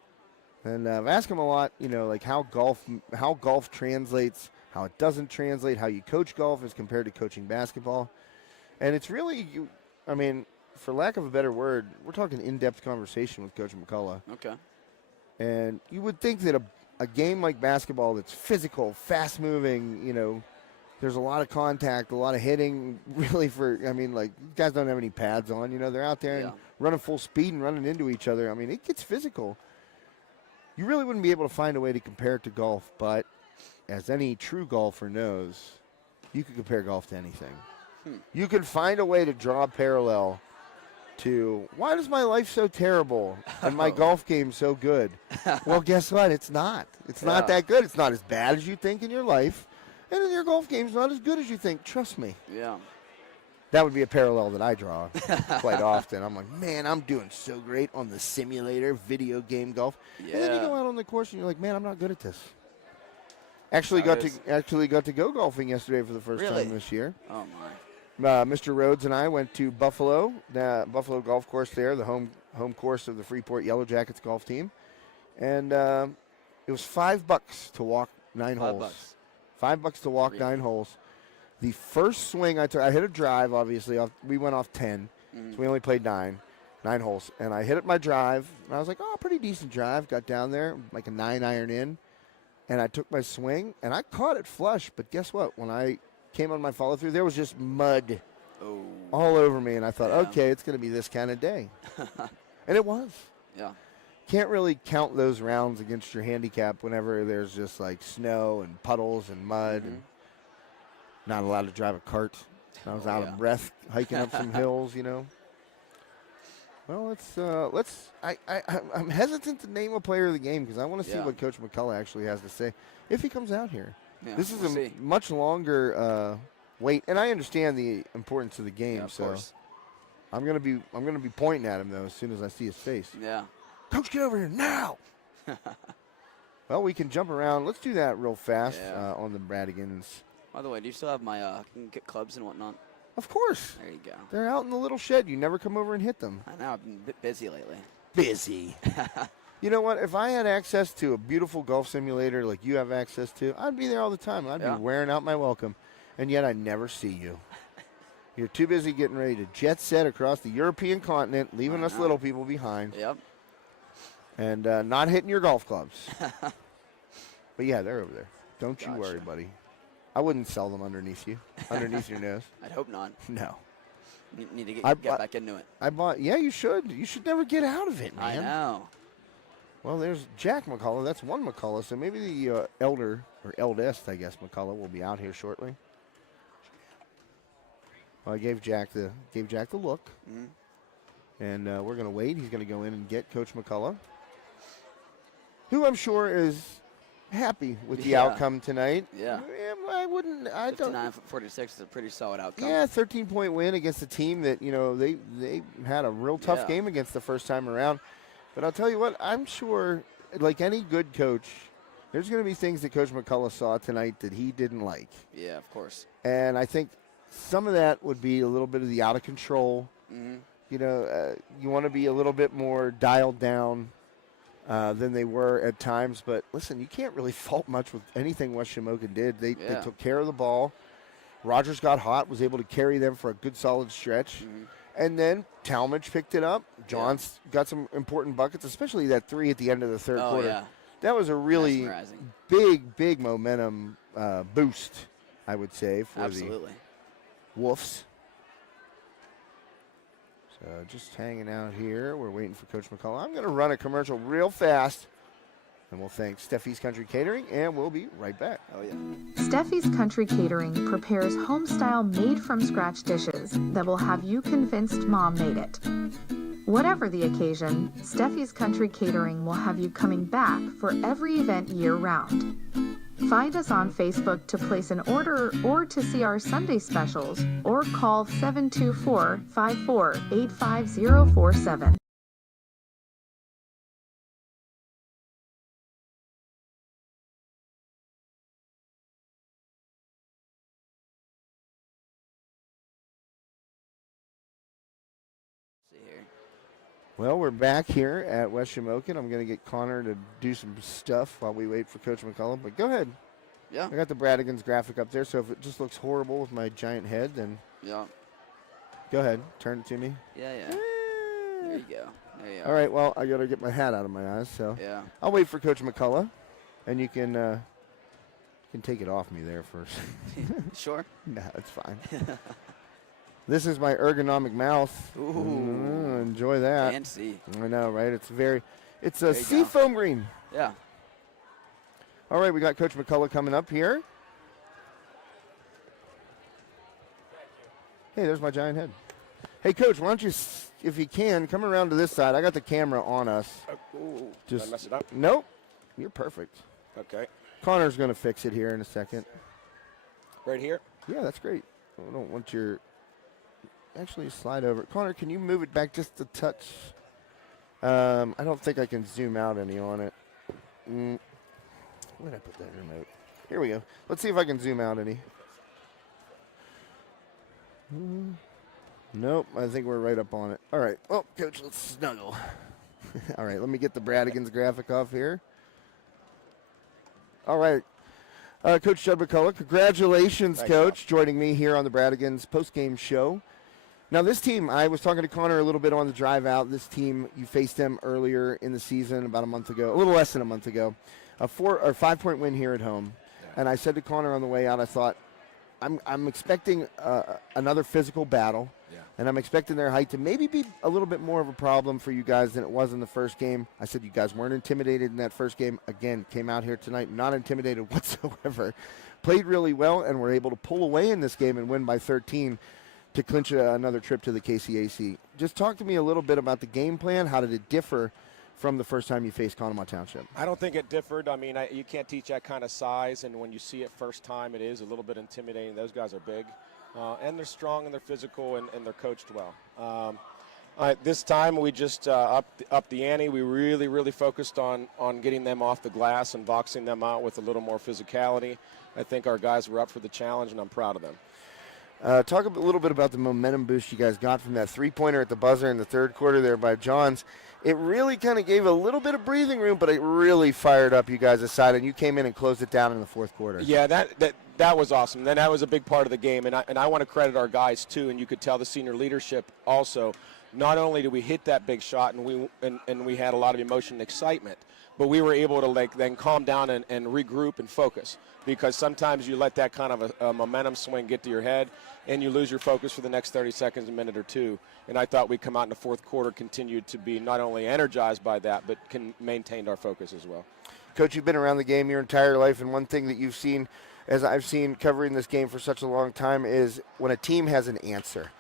And I've asked him a lot, you know, like how golf translates, how it doesn't translate, how you coach golf as compared to coaching basketball. And it's really, I mean, for lack of a better word, we're talking in-depth conversation with Coach McCullough. Okay. And you would think that a game like basketball that's physical, fast-moving, you know, there's a lot of contact, a lot of hitting, really like, guys don't have any pads on, you know, they're out there and running full speed and running into each other. I mean, it gets physical. You really wouldn't be able to find a way to compare it to golf, but as any true golfer knows, you could compare golf to anything. You could find a way to draw a parallel to, why is my life so terrible and my golf game so good? Well, guess what? It's not. It's not that good. It's not as bad as you think in your life. And then your golf game's not as good as you think. Trust me. Yeah. That would be a parallel that I draw quite often. I'm like, man, I'm doing so great on the simulator, video game golf. Yeah. And then you go out on the course and you're like, man, I'm not good at this. Actually got to go golfing yesterday for the first time this year. Oh my. Mr. Rhodes and I went to Buffalo, Buffalo Golf Course there, the home course of the Freeport Yellow Jackets golf team. And it was $5 to walk 9 holes. $5 to walk 9 holes. The first swing I took, I hit a drive, obviously. We went off 10, so we only played 9 holes. And I hit my drive, and I was like, oh, pretty decent drive. Got down there, like a 9-iron in, and I took my swing, and I caught it flush. But guess what? When I came on my follow-through, there was just mud all over me, and I thought, okay, it's going to be this kind of day. And it was. Yeah. Can't really count those rounds against your handicap whenever there's just like snow and puddles and mud and not allowed to drive a cart. I was out of breath hiking up some hills, you know. Well, I'm hesitant to name a player of the game because I want to see what Coach McCullough actually has to say if he comes out here. Yeah, this is a much longer wait, and I understand the importance of the game. Of so course. I'm gonna be pointing at him though as soon as I see his face. Yeah. Coach, get over here now. Well, we can jump around. Let's do that real fast on the Bradigans. By the way, do you still have my can get clubs and whatnot? Of course. There you go. They're out in the little shed. You never come over and hit them. I know. I've been a bit busy lately. Busy. You know what? If I had access to a beautiful golf simulator like you have access to, I'd be there all the time. I'd be wearing out my welcome. And yet I never see you. You're too busy getting ready to jet set across the European continent, leaving us little people behind. Yep. And not hitting your golf clubs. But yeah, they're over there. Don't you worry, buddy. I wouldn't sell them underneath you, underneath your nose. I'd hope not. No. Need to get back into it. Yeah, you should. You should never get out of it, man. I know. Well, there's Jack McCullough. That's one McCullough. So maybe the elder, or eldest, I guess, McCullough will be out here shortly. Well, I gave Jack the look. And we're going to wait. He's going to go in and get Coach McCullough, who I'm sure is happy with the outcome tonight. Yeah. I wouldn't. I don't. 59-46 is a pretty solid outcome. Yeah, 13-point win against a team that they had a real tough game against the first time around. But I'll tell you what, I'm sure, like any good coach, there's going to be things that Coach McCullough saw tonight that he didn't like. Yeah, of course. And I think some of that would be a little bit of the out of control. Mm-hmm. You want to be a little bit more dialed down than they were at times. But listen, you can't really fault much with anything West Shamokin did. They took care of the ball. Rogers got hot, was able to carry them for a good solid stretch. Mm-hmm. And then Talmadge picked it up. Johns got some important buckets, especially that three at the end of the third quarter. Yeah. That was a really big momentum boost, I would say, for the Wolves. So just hanging out here. We're waiting for Coach McCullough. I'm going to run a commercial real fast, and we'll thank Steffi's Country Catering, and we'll be right back. Oh, yeah. Steffi's Country Catering prepares home-style made-from-scratch dishes that will have you convinced Mom made it. Whatever the occasion, Steffi's Country Catering will have you coming back for every event year-round. Find us on Facebook to place an order or to see our Sunday specials, or call 724-54-85047. Well, we're back here at West Shamokin. I'm going to get Connor to do some stuff while we wait for Coach McCullough. But go ahead. Yeah. I got the Bradigans graphic up there, so if it just looks horrible with my giant head, then go ahead. Turn it to me. Yeah. There you go. There you are. All right, well, I got to get my hat out of my eyes, so I'll wait for Coach McCullough, and you can take it off me there first. Sure. Nah, it's fine. This is my ergonomic mouth. Ooh. Enjoy that. Fancy. I know, right? It's a seafoam green. Yeah. All right, we got Coach McCullough coming up here. Hey, there's my giant head. Hey, Coach, why don't you, if you can, come around to this side. I got the camera on us. Ooh, did I mess it up? Nope. You're perfect. Okay. Connor's going to fix it here in a second. Right here? Yeah, that's great. I don't want your... Actually, slide over. Connor, can you move it back just a touch? I don't think I can zoom out any on it. Where did I put that remote? Here we go. Let's see if I can zoom out any. Nope, I think we're right up on it. All right. Well, Coach, let's snuggle. All right, let me get the Bradigans graphic off here. All right. Coach Judd McCullough, congratulations, Thanks, Coach, joining me here on the Bradigans postgame show. Now, this team, I was talking to Connor a little bit on the drive out. This team, you faced them earlier in the season, about a month ago, a little less than a month ago. A 4 or 5 point win here at home. Yeah. And I said to Connor on the way out, I thought, I'm expecting another physical battle. Yeah. And I'm expecting their height to maybe be a little bit more of a problem for you guys than it was in the first game. I said you guys weren't intimidated in that first game. Again, came out here tonight not intimidated whatsoever. Played really well and were able to pull away in this game and win by 13 to clinch another trip to the KCAC. Just talk to me a little bit about the game plan. How did it differ from the first time you faced Conemaugh Township? I don't think it differed. I mean, you can't teach that kind of size, and when you see it first time, it is a little bit intimidating. Those guys are big, and they're strong, and they're physical, and they're coached well. This time, we just upped the ante. We really focused on getting them off the glass and boxing them out with a little more physicality. I think our guys were up for the challenge, and I'm proud of them. Talk a little bit about the momentum boost you guys got from that three-pointer at the buzzer in the third quarter there by Johns. It really kind of gave a little bit of breathing room, but it really fired up you guys' side, and you came in and closed it down in the fourth quarter. Yeah, that was awesome. Then that was a big part of the game, and I want to credit our guys too. And you could tell the senior leadership also. Not only did we hit that big shot, and we had a lot of emotion and excitement, but we were able to then calm down and regroup and focus, because sometimes you let that kind of a momentum swing get to your head and you lose your focus for the next 30 seconds, a minute or two. And I thought we'd come out in the fourth quarter, continued to be not only energized by that, but maintained our focus as well. Coach, you've been around the game your entire life, and one thing that you've seen, as I've seen covering this game for such a long time, is when a team has an answer.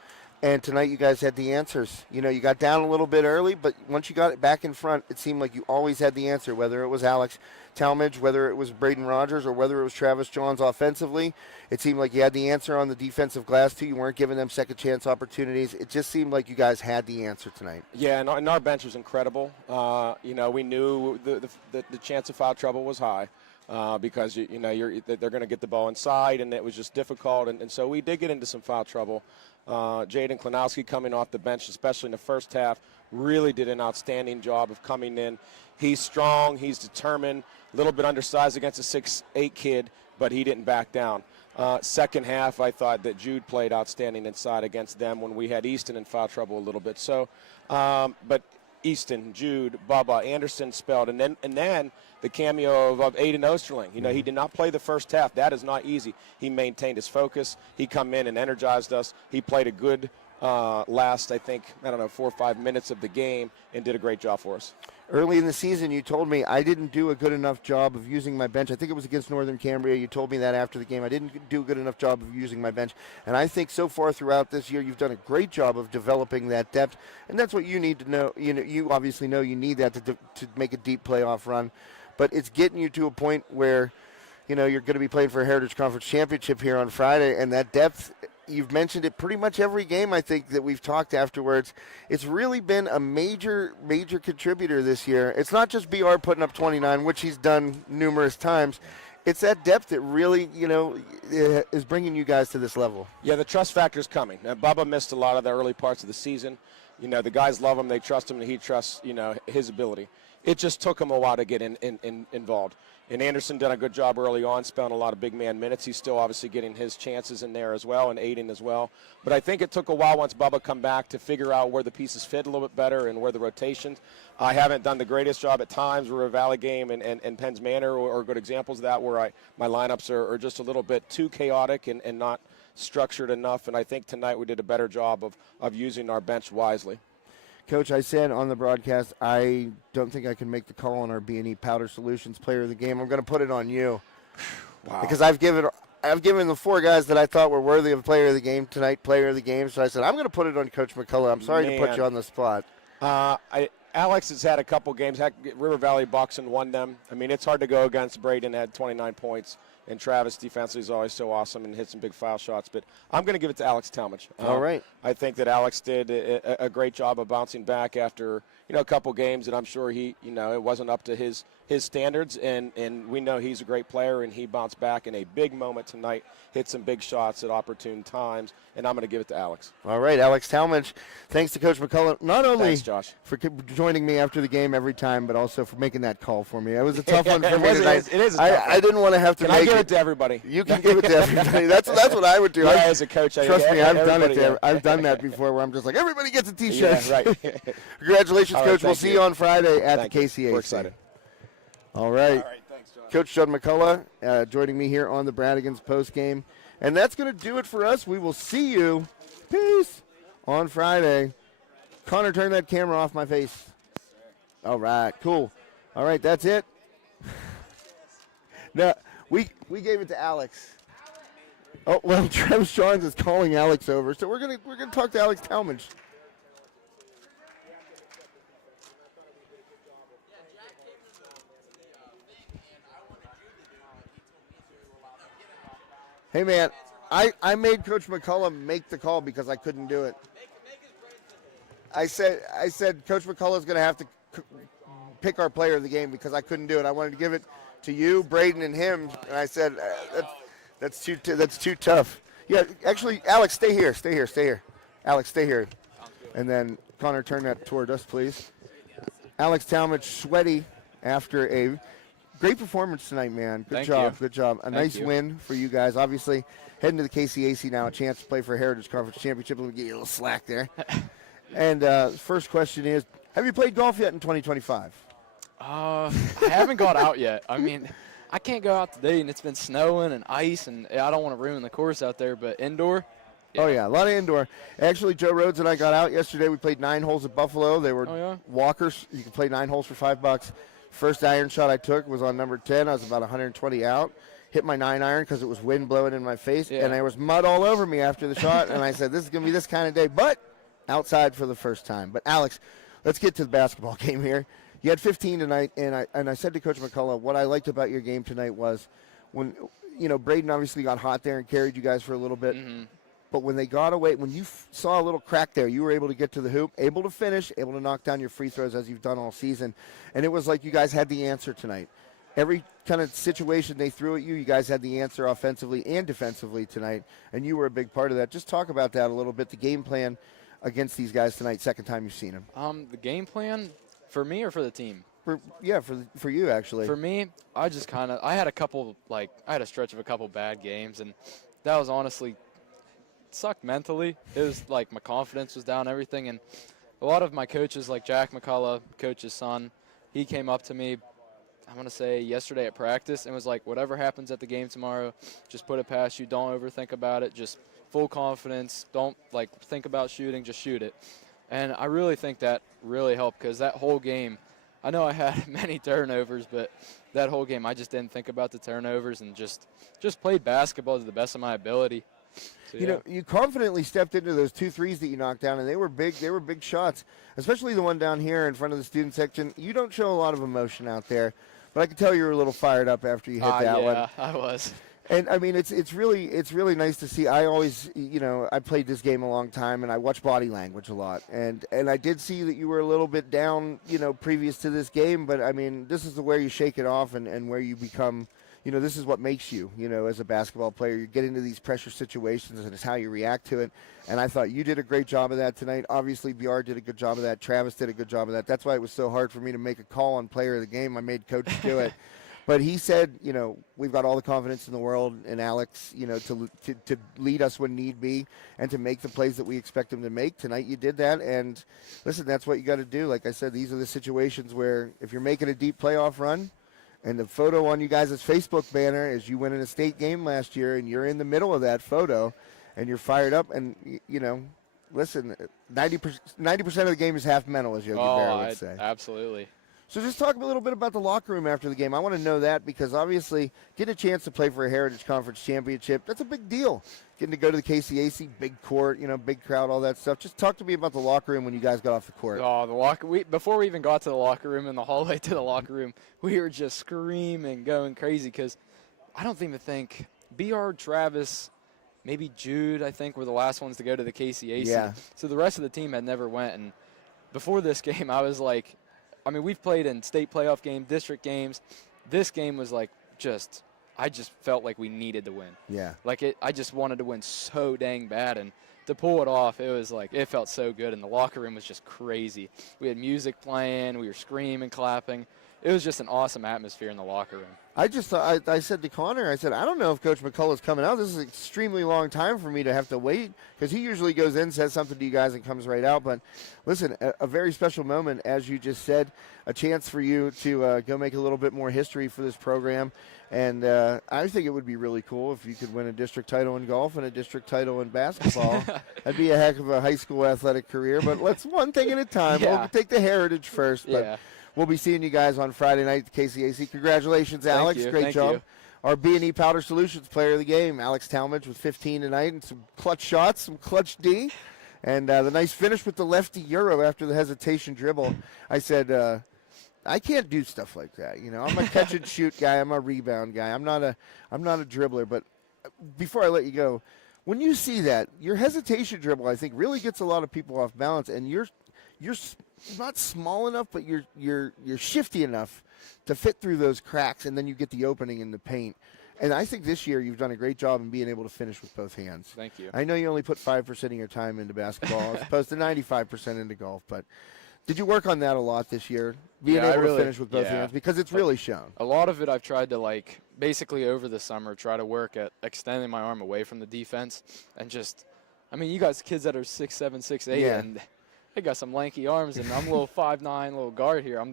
And tonight you guys had the answers. You know, you got down a little bit early, but once you got it back in front, it seemed like you always had the answer, whether it was Alex Talmadge, whether it was Braden Rogers, or whether it was Travis Johns offensively. It seemed like you had the answer on the defensive glass, too. You weren't giving them second chance opportunities. It just seemed like you guys had the answer tonight. Yeah, and our bench was incredible. You know, we knew the chance of foul trouble was high. Because they're going to get the ball inside, and it was just difficult, and so we did get into some foul trouble. Jaden Klanowski coming off the bench, especially in the first half, really did an outstanding job of coming in. He's strong, he's determined, a little bit undersized against a 6'8" kid, but he didn't back down. Second half, I thought that Jude played outstanding inside against them when we had Easton in foul trouble a little bit. So, but Easton, Jude, Bubba, Anderson spelled, and then the cameo of Aiden Osterling. You know, he did not play the first half. That is not easy. He maintained his focus. He come in and energized us. He played a good last, 4 or 5 minutes of the game and did a great job for us. Early in the season, you told me I didn't do a good enough job of using my bench. I think it was against Northern Cambria. You told me that after the game. I didn't do a good enough job of using my bench. And I think so far throughout this year, you've done a great job of developing that depth. And that's what you need to know. You know, you obviously know you need that to make a deep playoff run. But it's getting you to a point where, you know, you're going to be playing for a Heritage Conference Championship here on Friday. And that depth, you've mentioned it pretty much every game, I think, that we've talked afterwards. It's really been a major, major contributor this year. It's not just BR putting up 29, which he's done numerous times. It's that depth that really, you know, is bringing you guys to this level. Yeah, the trust factor's coming. Now, Bubba missed a lot of the early parts of the season. You know, the guys love him. They trust him, and he trusts, you know, his ability. It just took him a while to get involved. And Anderson done a good job early on, spent a lot of big man minutes. He's still obviously getting his chances in there as well, and Aiden as well. But I think it took a while once Bubba come back to figure out where the pieces fit a little bit better and where the rotations. I haven't done the greatest job at times. River Valley game and Penn's Manor are good examples of that, where my lineups are just a little bit too chaotic and not structured enough. And I think tonight we did a better job of using our bench wisely. Coach, I said on the broadcast, I don't think I can make the call on our B&E Powder Solutions player of the game. I'm going to put it on you. Wow. Because I've given the 4 guys that I thought were worthy of player of the game tonight, player of the game. So I said, I'm going to put it on Coach McCullough. I'm sorry to put you on the spot. Alex has had a couple games. River Valley boxing won them. I mean, it's hard to go against. Braden had 29 points. And Travis defensively is always so awesome and hit some big foul shots. But I'm going to give it to Alex Talmadge. All right. I think that Alex did a great job of bouncing back after, you know, a couple games that I'm sure he, you know, it wasn't up to his standards. And we know he's a great player, and he bounced back in a big moment tonight, hit some big shots at opportune times. And I'm going to give it to Alex. All right, Alex Talmadge. Thanks to Coach McCullough, not only Thanks, Josh, for joining me after the game every time, but also for making that call for me. It was a tough one for me tonight. It is a tough one. I didn't want to have to Can make I give it to everybody? You can give it to everybody. That's what I would do. Yeah, as a coach, trust me, I've done it. Yeah. I've done that before, where I'm just like, everybody gets a T-shirt. Yeah, right. Congratulations, All Coach. right, We'll see you on Friday at the KCAC. We're excited. All right. All right, thanks, John. Coach Judd McCullough joining me here on the Bradigans post game, and that's going to do it for us. We will see you. Peace on Friday. Connor, turn that camera off my face. All right, cool. All right, that's it. Now, we gave it to Alex. Oh, well, Travis Johns is calling Alex over, so we're gonna talk to Alex Talmadge. Hey, man, I made Coach McCullough make the call because I couldn't do it. I said Coach McCullough's going to have to pick our player of the game because I couldn't do it. I wanted to give it to you, Braden, and him, and I said that's too tough. Yeah, actually, Alex, stay here. Alex, stay here. And then Connor, turn that toward us, please. Alex Talmadge, sweaty after a great performance tonight, man. Good job. A nice win for you guys. Obviously, heading to the KCAC now, a chance to play for a Heritage Conference Championship. Let me get you a little slack there. And first question is, have you played golf yet in 2025? I haven't got out yet. I mean, I can't go out today, and it's been snowing and ice, and I don't want to ruin the course out there, but indoor? Yeah. Oh, yeah, a lot of indoor. Actually, Joe Rhodes and I got out yesterday. We played 9 holes at Buffalo. They were walkers. You can play 9 holes for $5. First iron shot I took was on number 10. I was about 120 out. hit my 9-iron because it was wind blowing in my face, Yeah. and there was mud all over me after the shot, and I said, this is going to be this kind of day, but outside for the first time. But, Alex, let's get to the basketball game here. You had 15 tonight, and I said to Coach McCullough, what I liked about your game tonight was when, Braden obviously got hot there and carried you guys for a little bit. Mm-hmm. But when they got away, when you saw a little crack there, you were able to get to the hoop, able to finish, able to knock down your free throws as you've done all season. And it was like you guys had the answer tonight. Every kind of situation they threw at you, you guys had the answer offensively and defensively tonight, and you were a big part of that. Just talk about that a little bit, the game plan against these guys tonight, second time you've seen them. The game plan for me or for the team? For you, actually. For me, I just I had a stretch of a couple bad games, and that was honestly sucked mentally. It was like my confidence was down, everything, and a lot of my coaches, like Jack McCullough, coach's son, he came up to me, I want to say yesterday at practice, and was like, whatever happens at the game tomorrow, just put it past you. Don't overthink about it. Just full confidence. Don't think about shooting. Just shoot it. And I really think that really helped, because that whole game, I know I had many turnovers, but that whole game I just didn't think about the turnovers and just played basketball to the best of my ability. So, you confidently stepped into those 2 threes that you knocked down, and they were big. They were big shots, especially the one down here in front of the student section. You don't show a lot of emotion out there, but I could tell you were a little fired up after you hit that one. Yeah, I was. And I mean, it's really nice to see. I always, I played this game a long time, and I watch body language a lot. And I did see that you were a little bit down, previous to this game. But I mean, this is where you shake it off, and where you become. This is what makes you, as a basketball player. You get into these pressure situations, and it's how you react to it. And I thought you did a great job of that tonight. Obviously, BR did a good job of that. Travis did a good job of that. That's why it was so hard for me to make a call on player of the game. I made Coach do it. But he said, we've got all the confidence in the world in Alex, to lead us when need be and to make the plays that we expect him to make. Tonight you did that, and listen, that's what you got to do. Like I said, these are the situations where if you're making a deep playoff run, and the photo on you guys' Facebook banner is you win in a state game last year, and you're in the middle of that photo, and you're fired up, and, listen, 90% of the game is half mental, as Yogi Berra would say. Absolutely. So just talk a little bit about the locker room after the game. I want to know that, because obviously getting a chance to play for a Heritage Conference championship, that's a big deal. Getting to go to the KCAC, big court, big crowd, all that stuff. Just talk to me about the locker room when you guys got off the court. Oh, before we even got to the locker room, in the hallway to the locker room, we were just screaming, going crazy, because I don't even think BR, Travis, maybe Jude, I think, were the last ones to go to the KCAC. Yeah. So the rest of the team had never went. And before this game, I was like, we've played in state playoff games, district games. This game was I just felt like we needed to win. Yeah. I just wanted to win so dang bad, and to pull it off, it felt so good, and the locker room was just crazy. We had music playing, we were screaming, clapping. It was just an awesome atmosphere in the locker room. I just thought, I said to Connor, I don't know if Coach McCullough's coming out. This is an extremely long time for me to have to wait, because he usually goes in, says something to you guys, and comes right out. But listen, a very special moment, as you just said, a chance for you to go make a little bit more history for this program. And I think it would be really cool if you could win a district title in golf and a district title in basketball. That'd be a heck of a high school athletic career. But let's one thing at a time. Yeah. We'll take the Heritage first. But Yeah. we'll be seeing you guys on Friday night at the KCAC. Congratulations, Alex. you. Great Thank job. you. Our B&E Powder Solutions player of the game, Alex Talmadge, with 15 tonight and some clutch shots, some clutch D. And the nice finish with the lefty Euro after the hesitation dribble. I said, I can't do stuff like that. I'm a catch and shoot guy. I'm a rebound guy. I'm not a dribbler. But before I let you go, when you see that, your hesitation dribble, I think, really gets a lot of people off balance. And you're not small enough, but you're shifty enough to fit through those cracks, and then you get the opening in the paint. And I think this year you've done a great job in being able to finish with both hands. Thank you. I know you only put 5% of your time into basketball as opposed to 95% into golf, but did you work on that a lot this year, being able to finish with both hands? Because it's really shown. A lot of it I've tried to, basically over the summer, try to work at extending my arm away from the defense and just, you got kids that are 6'7", 6'8", Yeah. and they got some lanky arms, and I'm a little 5'9", little guard here.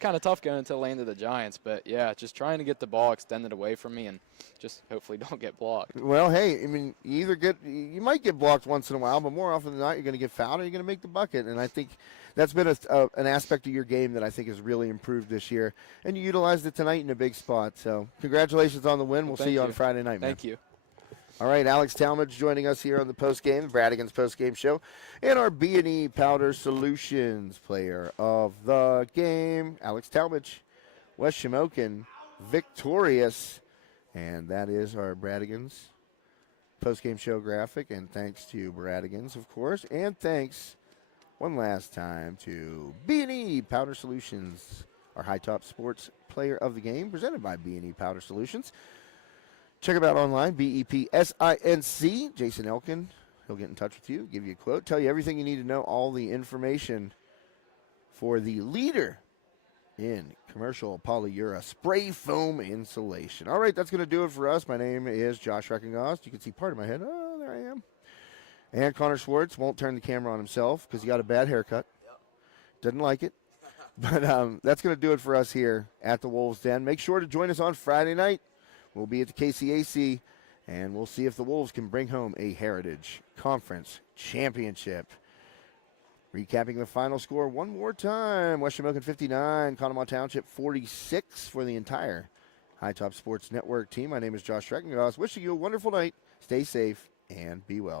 kind of tough going into the lane of the Giants. But, yeah, just trying to get the ball extended away from me and just hopefully don't get blocked. Well, hey, I mean, you might get blocked once in a while, but more often than not, you're going to get fouled or you're going to make the bucket. And I think that's been an aspect of your game that I think has really improved this year. And you utilized it tonight in a big spot. So congratulations on the win. We'll see you on Friday night, man. Thank you. All right, Alex Talmadge joining us here on the postgame, the Bradigans postgame show, and our B&E Powder Solutions player of the game, Alex Talmadge, West Shamokin, victorious, and that is our Bradigans postgame show graphic. And thanks to Bradigans, of course, and thanks one last time to B&E Powder Solutions, our high top sports player of the game, presented by B&E Powder Solutions. Check him out online, BEPSINC. Jason Elkin, he'll get in touch with you, give you a quote, tell you everything you need to know, all the information for the leader in commercial polyura spray foam insulation. All right, that's going to do it for us. My name is Josh Reckengost. You can see part of my head. Oh, there I am. And Connor Schwartz won't turn the camera on himself because he got a bad haircut. Doesn't like it. But that's going to do it for us here at the Wolves Den. Make sure to join us on Friday night. We'll be at the KCAC, and we'll see if the Wolves can bring home a Heritage Conference Championship. Recapping the final score one more time. West Shamokin 59, Conemaugh Township 46 for the entire High Top Sports Network team. My name is Josh Reckengoss. Wishing you a wonderful night. Stay safe and be well.